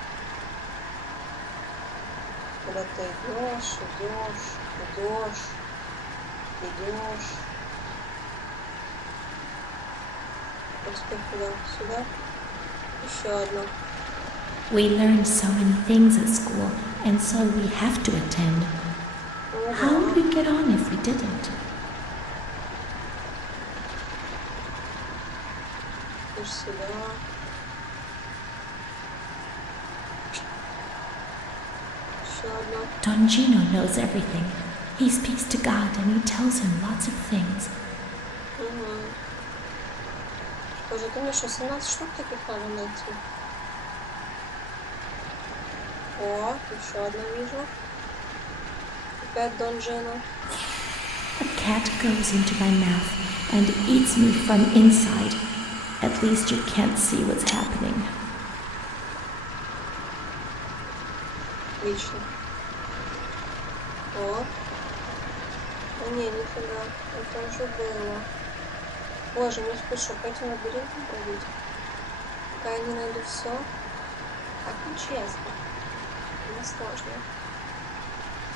Куда ты идешь, идешь, идешь, идешь. А теперь куда? Сюда? Еще одно. We learned so many things at school, and so we have to attend. Ну How да. would we get on if we didn't? Идешь сюда. Еще одно. Don Gino knows everything. He speaks to God and he tells him lots of things. Угу. Боже, ты мне что, 17 штук таких надо найти? О, еще одно вижу. Опять Дон Джино. A cat goes into my mouth and eats me from inside. At least you can't see what's happening. Отлично. О. А не, нифига. Это уже было. Боже, мне спешу по этим лабиринтам бродить. Пока я не найду все. Так нечестно. Мне сложно.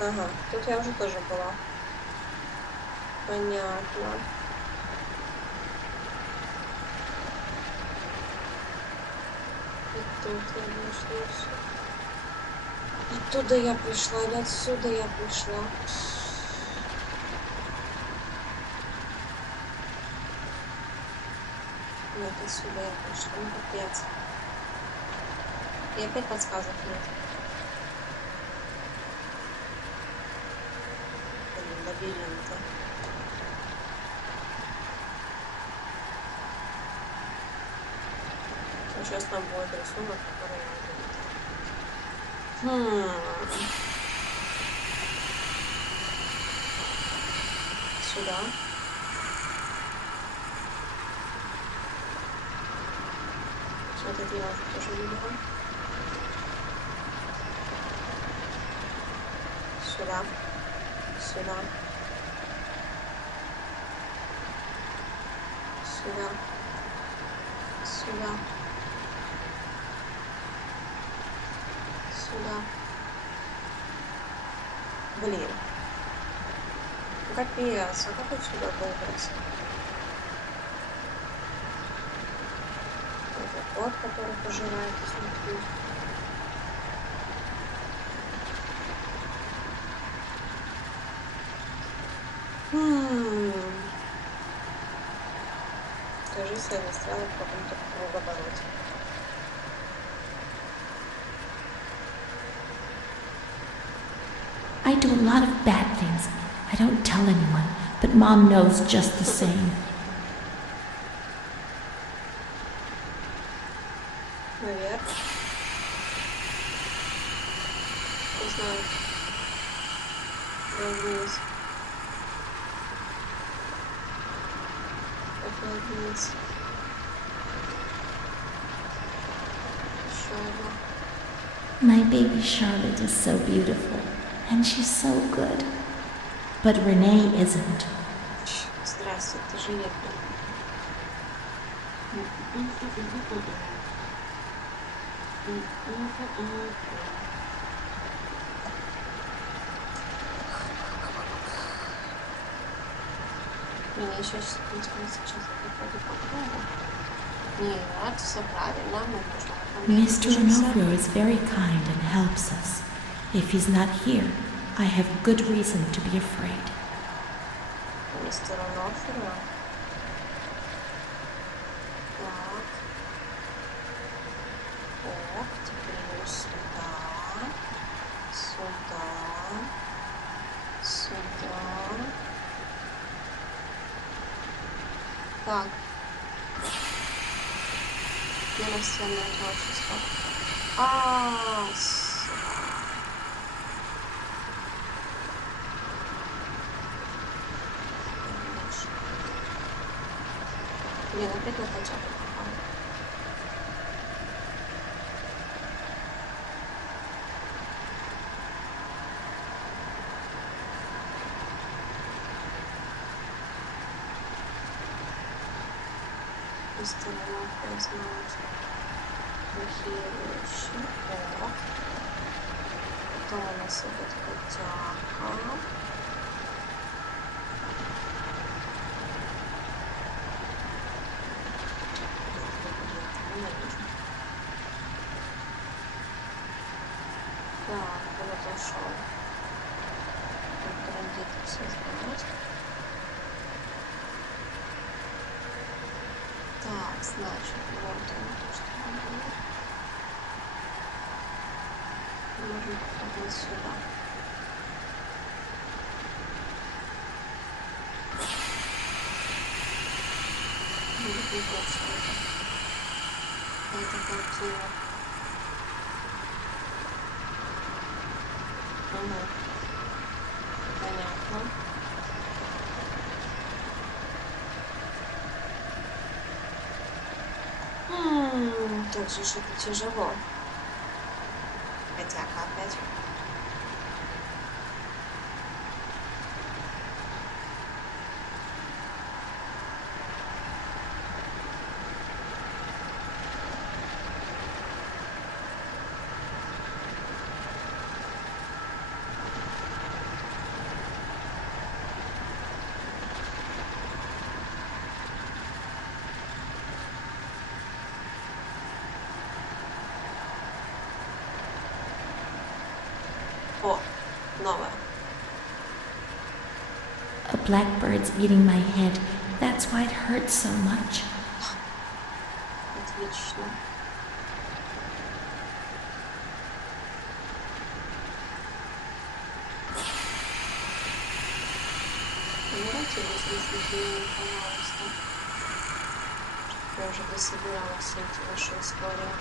Ага, тут я уже тоже была. Понятно. И тут я вышла все. Оттуда я пришла, или отсюда я пришла. Нет, отсюда я пришла. Ну, капец. И опять подсказок нет. Блин, лабиринты. Сейчас там будет рисунок, который я уже видела. Сюда. Вот это я уже тоже видела. Сюда. Сюда. Сюда. Сюда. Сюда. Блин. Капец, а как отсюда выбраться? Это кот, который пожирает изнутри. Кажется, я застряла в каком-то круговороте. I do a lot of bad things. I don't tell anyone, but Mom knows just the same. Наверх. Не знаю. Вниз. Опять вниз. Еще одна. My baby Charlotte is so beautiful, and she's so good. But Renee isn't. Здравствуй, ты же я. Мне еще сейчас походу по кругу. Нет, все правильно, мы нужно. Mr. Onofrio is very kind and helps us. If he's not here, I have good reason to be afraid. Мистер Онofrio. Так. Ок, теперь сюда. Сюда. Сюда. Так. Где настенное творчество? Блин, опять на котята попала. Сторона признать плохие вещи. О. Потом у нас идет котяка. Так, вот зашел. Где-то все знают. Так, значит, вот оно то, что нам было. Можно попасть сюда. Не то, что это. Это картина. Угу. Понятно. Как же это тяжело. Хотя опять. О, новое. A blackbird's eating my head. That's why it hurts so much. Отлично. Помирайте без изменений, пожалуйста. Я уже дособирала все эти ваши истории.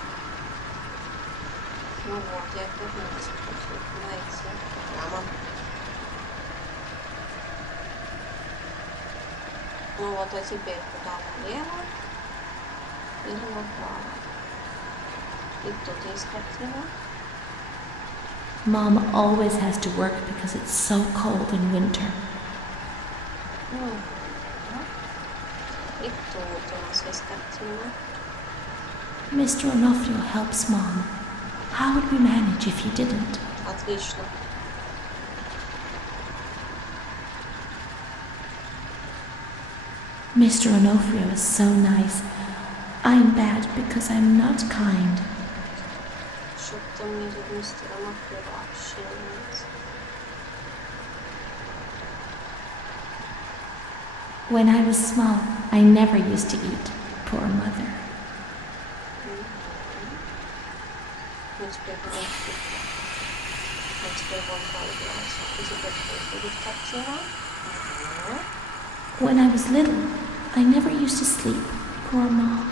Ну вот, я вернулась, понимаете, прямо. Ну вот, а теперь куда налево или направо? И тут есть картина. Mom always has to work because it's so cold in winter. И тут у нас есть картина. Mr. Onofrio helps Mom. How would we manage if he didn't? Отлично. Mr. Onofrio is so nice. I'm bad because I'm not kind. Что-то мне тут мистера Маффера вообще нет. When I was small, I never used to eat. Poor mother. Ну теперь будем вступить. Ну теперь вон поигралась. И теперь тут будет картина. When I was little, I never used to sleep. Poor Mom.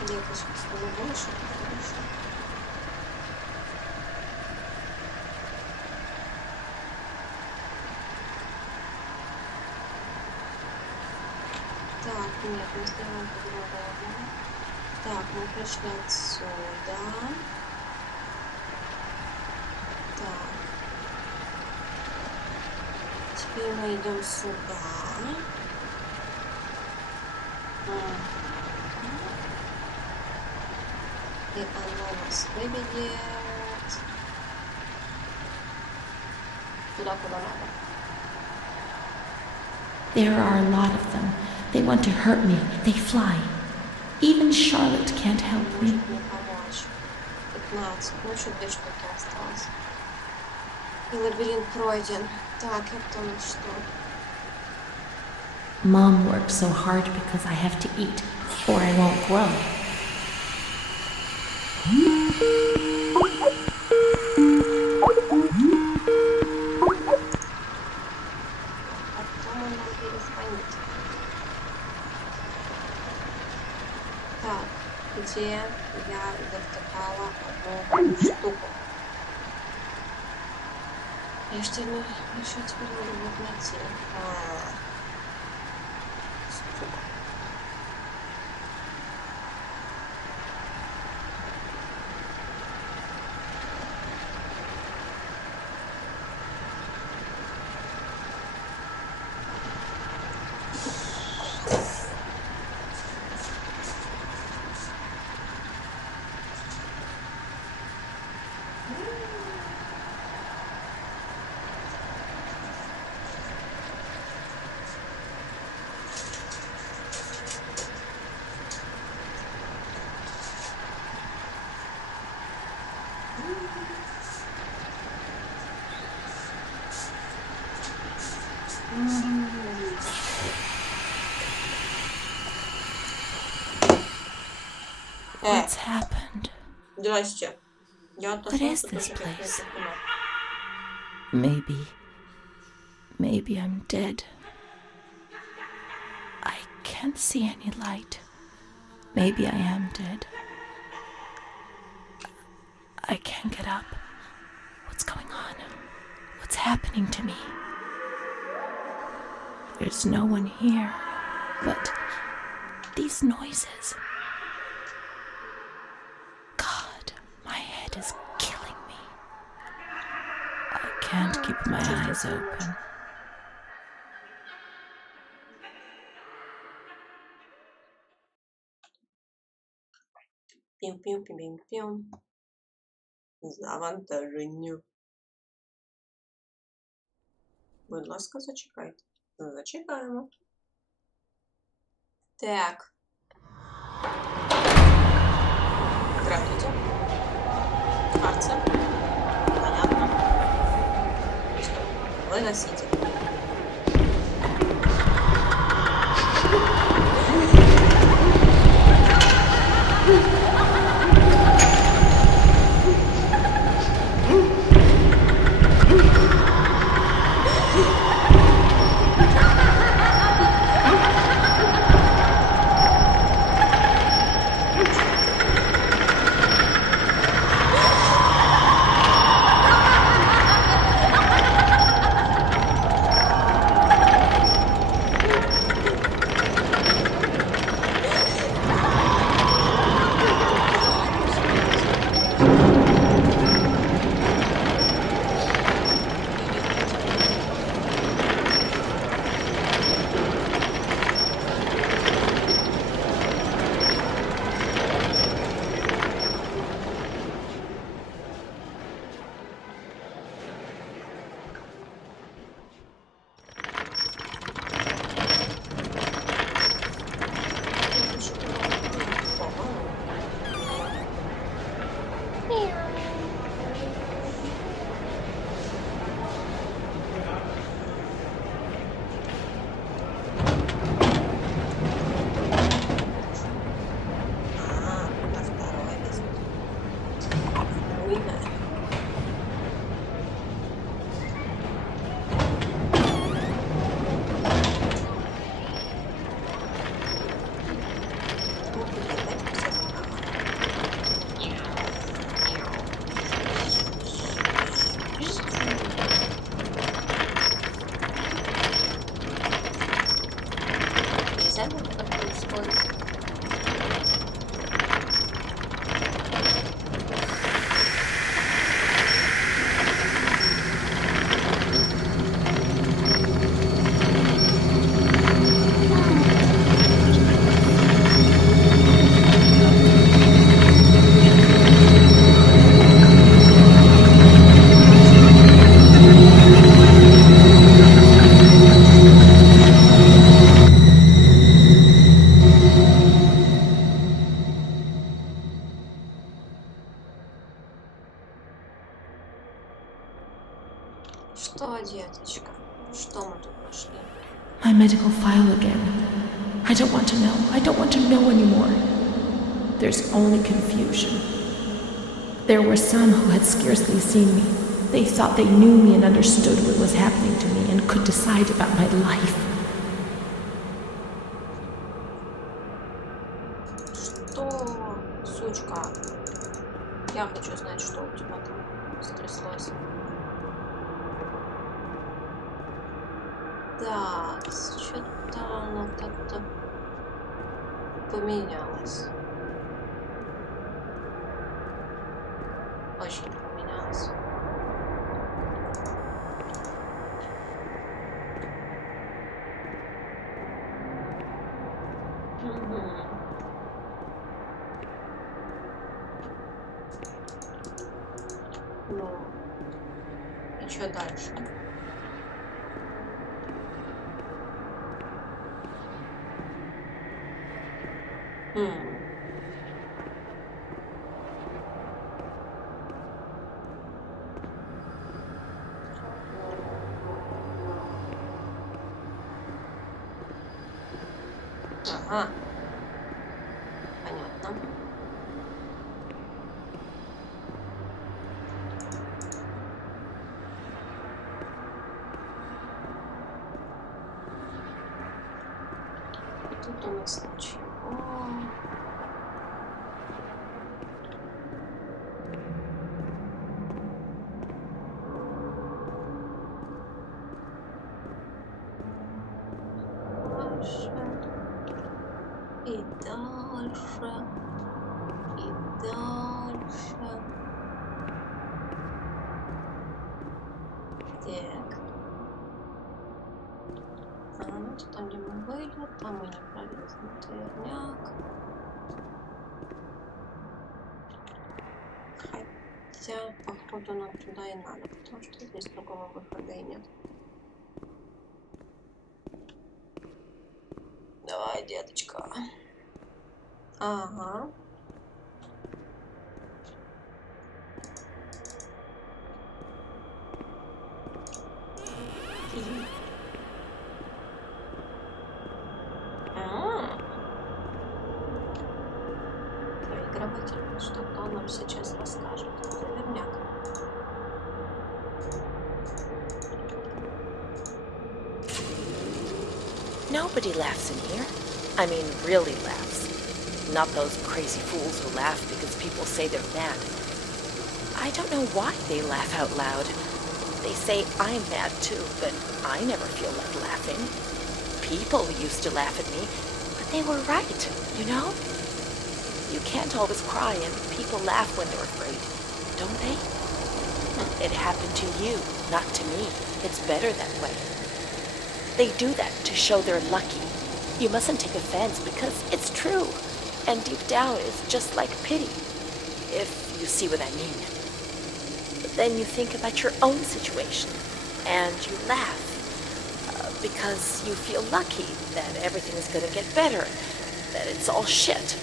Деточки, стало больше, хорошо. Так, нет, мы сделаем по-другому. Так, мы пришли отсюда. Так. Теперь мы идем сюда. И оно нас выведет туда, куда надо. There are a lot of them. They want to hurt me. They fly. Even Charlotte can't help me. Может мне помочь. 15. Ну, еще 2 штуки осталось. И лабиринт пройден. Так, это у нас что? Mom works so hard because I have to eat, or I won't grow. Потом он нам перезвонит. Так, где я завтыкала одну штуку? И что теперь надо будет найти? What's happened? Здрасте. Я What is отошла, this тоже place? кино. Maybe I'm dead. I can't see any light. Maybe I am dead. I can't get up. What's going on? What's happening to me? There's no one here, but these noises. God, my head is killing me. I can't keep my eyes open. Пім-пім-пім-пім. Завантаженню. Будь ласка, зачекайте. Зачекаємо. Так. Здравствуйте. Карцер. Понятно. Выносите. Что, деточка? Что мы тут нашли? My medical file again. I don't want to know. I don't want to know anymore. There's only confusion. There were some who had scarcely seen me. They thought they knew me and understood what was happening to me and could decide about my life. Что, сучка? Я хочу знать, что у тебя там стряслось. Так, что-то оно как-то поменялось. Очень поменялось. Ну, и что дальше? Ага. Понятно. Тут у нас ничего. Дальше. И дальше. И дальше. Так. Ну, там, где мы были, там мы не пролезли, тверняк. Хотя, походу, нам туда и надо, потому что здесь другого выхода и нет. Давай, деточка. Ага. Проигрыватель. Что-то он нам сейчас расскажет. Наверняка. Nobody laughs in here. I mean, really laughs. Not those crazy fools who laugh because people say they're mad. I don't know why they laugh out loud. They say I'm mad too, but I never feel like laughing. People used to laugh at me, but they were right, you know? You can't always cry and people laugh when they're afraid, don't they? It happened to you, not to me. It's better that way. They do that to show they're lucky. You mustn't take offense because it's true. And deep down it's just like pity, if you see what I mean. But then you think about your own situation and you laugh because you feel lucky that everything is going to get better, that it's all shit.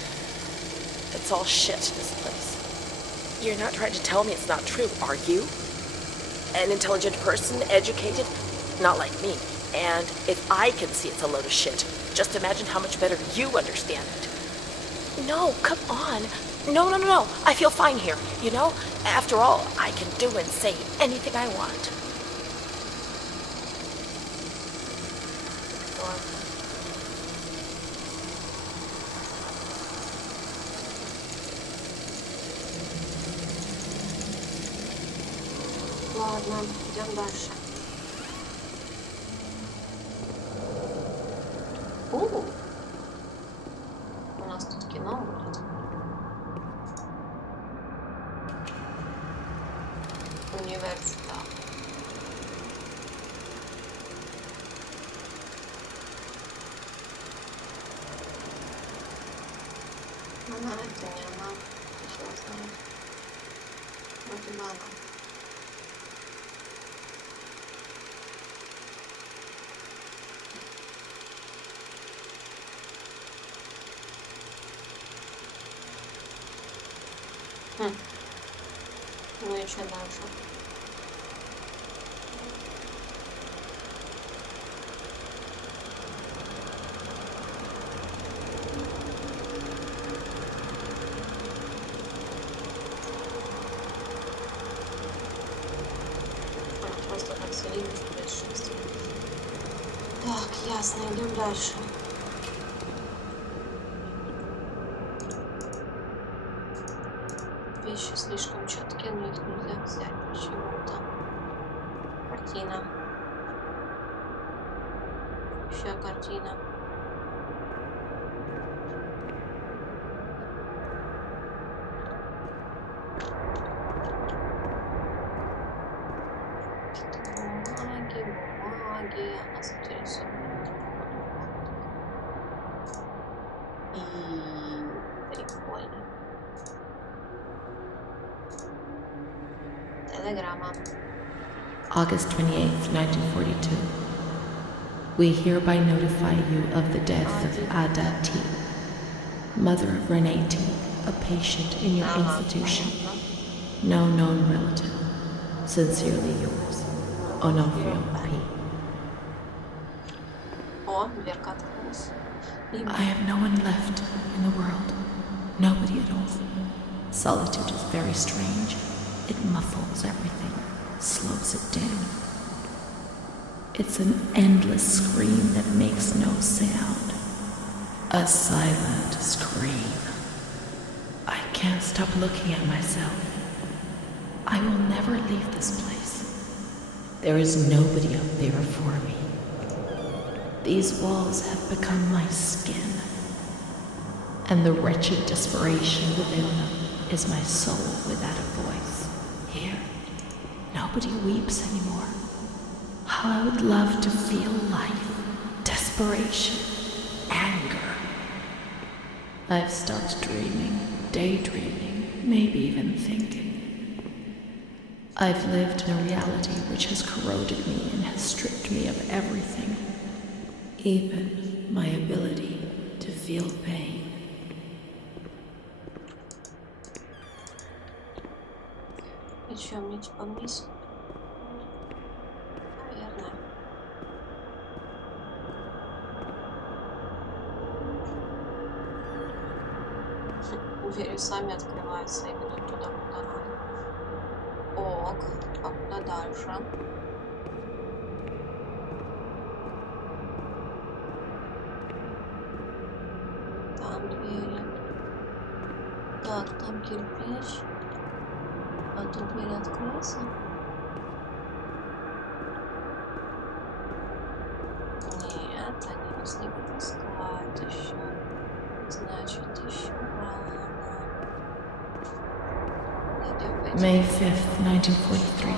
It's all shit, this place. You're not trying to tell me it's not true, are you? An intelligent person, educated, not like me. And if I can see it's a load of shit, just imagine how much better you understand it. No, come on. No. I feel fine here, you know? After all, I can do and say anything I want. Ладно, идем дальше. У нас тут кино будет. Университет. Она, это не она. Еще знает. Вроде бы она. Ну и что дальше? Просто так сидим без происшествий. Так, ясно, идем дальше. Вещи слишком четкие, но их нельзя взять почему-то. Картина. Еще картина. Бумаги. Нас интересует. Прикольно. Telegrama. August 28th, 1942. We hereby notify you of the death of Ada T., mother of Renee T., a patient in your institution. No known relative. Sincerely yours, Onofrio P. I have no one left in the world. Nobody at all. Solitude is very strange. It muffles everything, slows it down. It's an endless scream that makes no sound. A silent scream. I can't stop looking at myself. I will never leave this place. There is nobody up there for me. These walls have become my skin, and the wretched desperation within them is my soul without a voice. Here, nobody weeps anymore. How I would love to feel life, desperation, anger. I've stopped dreaming, daydreaming, maybe even thinking. I've lived in a reality which has corroded me and has stripped me of everything, even my ability to feel pain. И что, мне типа вниз? Наверное. Двери сами открываются именно туда, куда надо. Ок, а куда дальше? Там двери. Так, там кирпич. А тут дверь откроется? Нет, они нас не выпускают еще. Значит, еще рано. May 5th, 1943.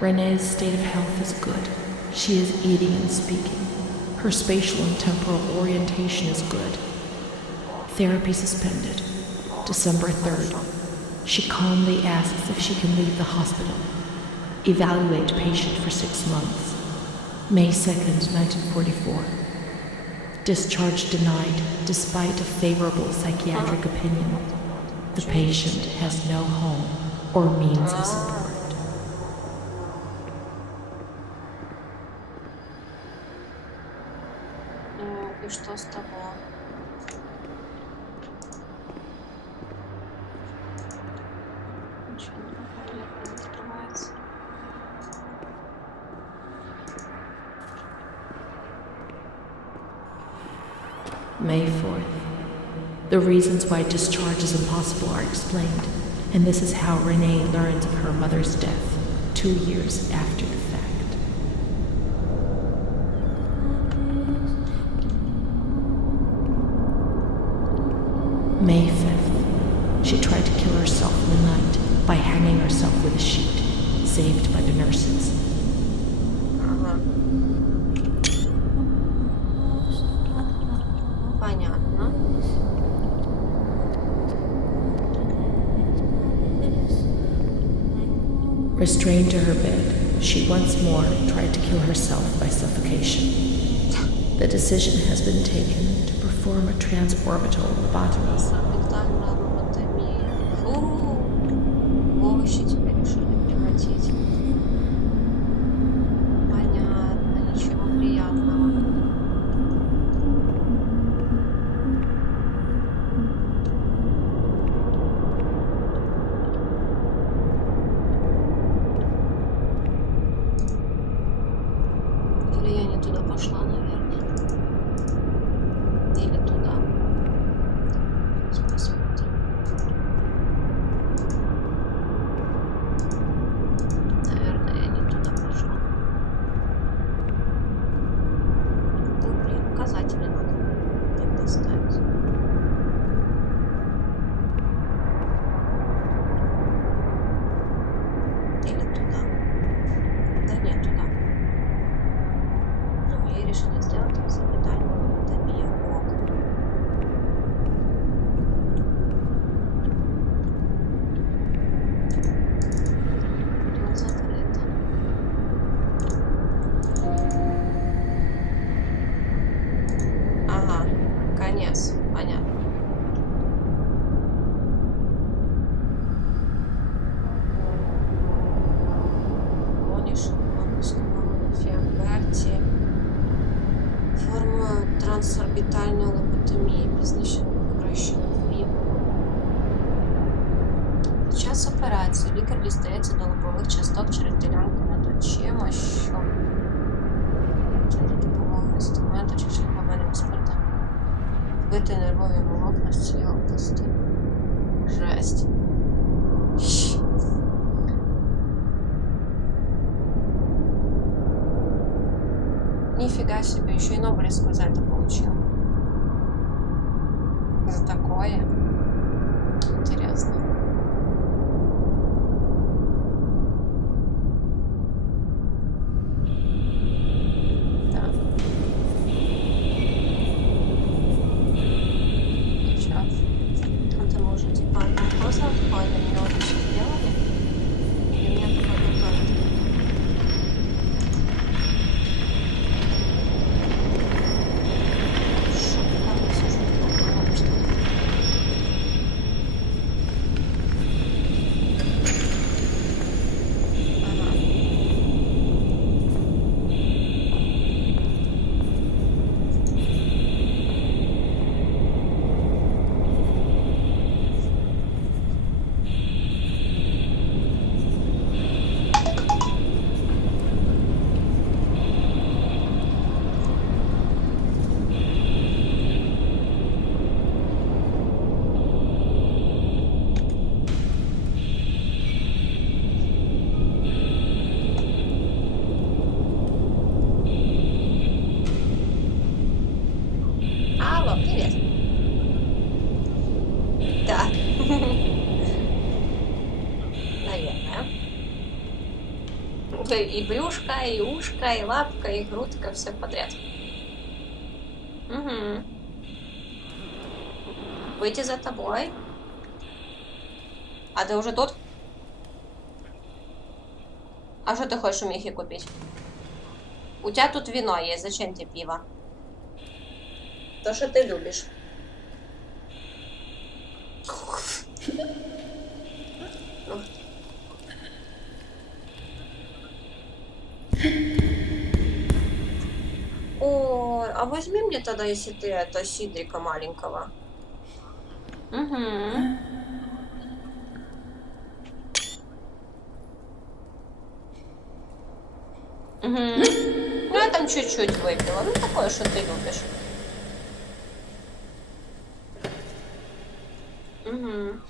Renee's state of health is good. She is eating and speaking. Her spatial and temporal orientation is good. Therapy suspended. December 3rd. She calmly asks if she can leave the hospital. Evaluate patient for 6 months. May 2nd, 1944. Discharge denied despite a favorable psychiatric opinion. The patient has no home or means of support. Ну и что с того? Ничего не открывается. May 4th. The reasons why discharge is impossible are explained, and this is how Renee learns of her mother's death 2 years after the fact. May 5th. She tried to kill herself in the night by hanging herself with a sheet, saved by the nurses. Понятно. Restrained to her bed, she once more tried to kill herself by suffocation. The decision has been taken to perform a transorbital lobotomy. Орбитальная лоботомия. Фу. Овощи тебя решили превратить. Понятно, ничего приятного. Или я не туда пошла, наверное. Или туда. Сейчас посмотрим. Наверное, я не туда пошла. Ой, блин, указатели надо тогда ставить. Или туда. Да нет, туда. Ну, я решила сделать орбитальную лоботомию. Ок. Тут закрыто. Ага, конец. Понятно. Конишь, выпуск фиогарти. Форму трансорбитальной лоботомии призначена ВІП. Під час операції лікар дістається до лобових часток через ділянку над очима, що за допомогою інструменту чи шляховим спиртом. Бити нервові волокна з цієї області. Жесть. Нифига себе, еще и Нобелевскую за это получил. За такое. Интересно. Так. Сейчас. Это мы уже типа наркоза отходим, мне уже все сделали. И меня только готовят. Алло, привет. Да. Наверное. И брюшко, и ушко, и лапка, и грудка, все подряд. Угу. Выйти за тобой. А ты уже тут? А что ты хочешь у Михи купить? У тебя тут вино есть, зачем тебе пиво? То, что ты любишь. О, а возьми мне тогда, если ты это сидрика маленького. Угу. Угу. Ну, я там чуть-чуть выпила. Ну, такое, что ты любишь. Угу.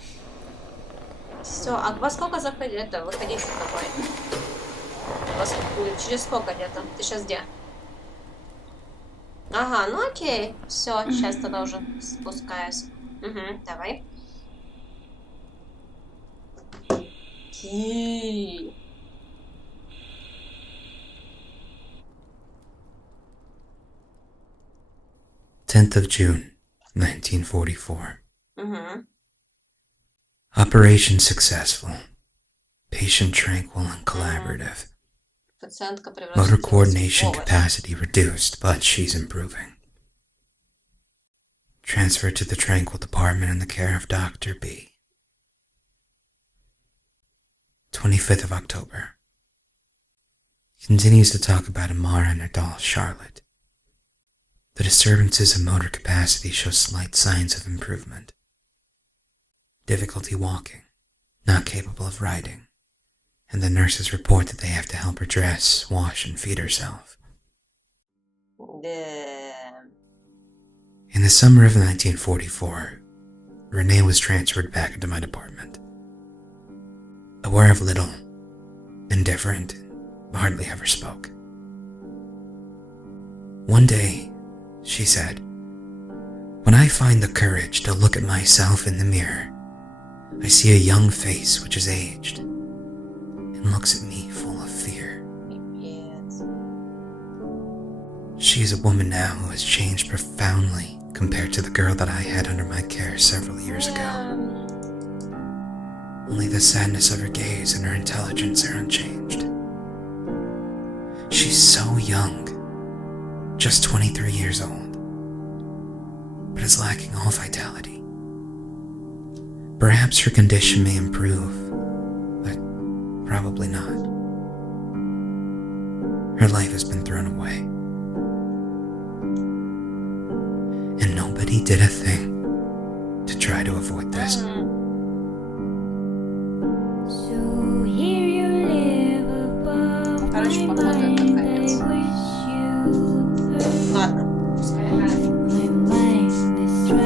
Все, а во сколько заходить? Это, выходить такой? Через сколько где-то? Ты сейчас где? Ага, ну окей. Все, сейчас тогда уже спускаюсь. Угу, давай. Ки. 10th of June, 1944. Угу. Operation successful. Patient tranquil and collaborative. Пациентка Motor превратилась coordination в овощ. capacity reduced, but she's improving. Transferred to the tranquil department in the care of Dr. B. 25th of October. Continues to talk about Amara and her doll, Charlotte. The disturbances of motor capacity show slight signs of improvement. Difficulty walking, not capable of riding, and the nurses report that they have to help her dress, wash, and feed herself. In the summer of 1944, Renee was transferred back into my department. Aware of little, indifferent, hardly ever spoke. One day, she said, "When I find the courage to look at myself in the mirror, I see a young face which is aged and looks at me full of fear." She is a woman now who has changed profoundly compared to the girl that I had under my care several years ago. Only the sadness of her gaze and her intelligence are unchanged. She's so young, just 23 years old, but is lacking all vitality. Perhaps her condition may improve, but probably not. Her life has been thrown away, and nobody did a thing to try to avoid this. So here you live above Короче, my походу, это mind. I конец. wish you Ладно, пускай. my mind destroyed.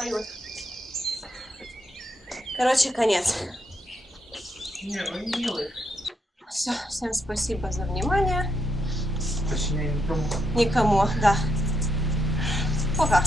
поют. Короче, конец. Не, ну не милый. Все, всем спасибо за внимание. Точнее, никому. Никому, да. Пока.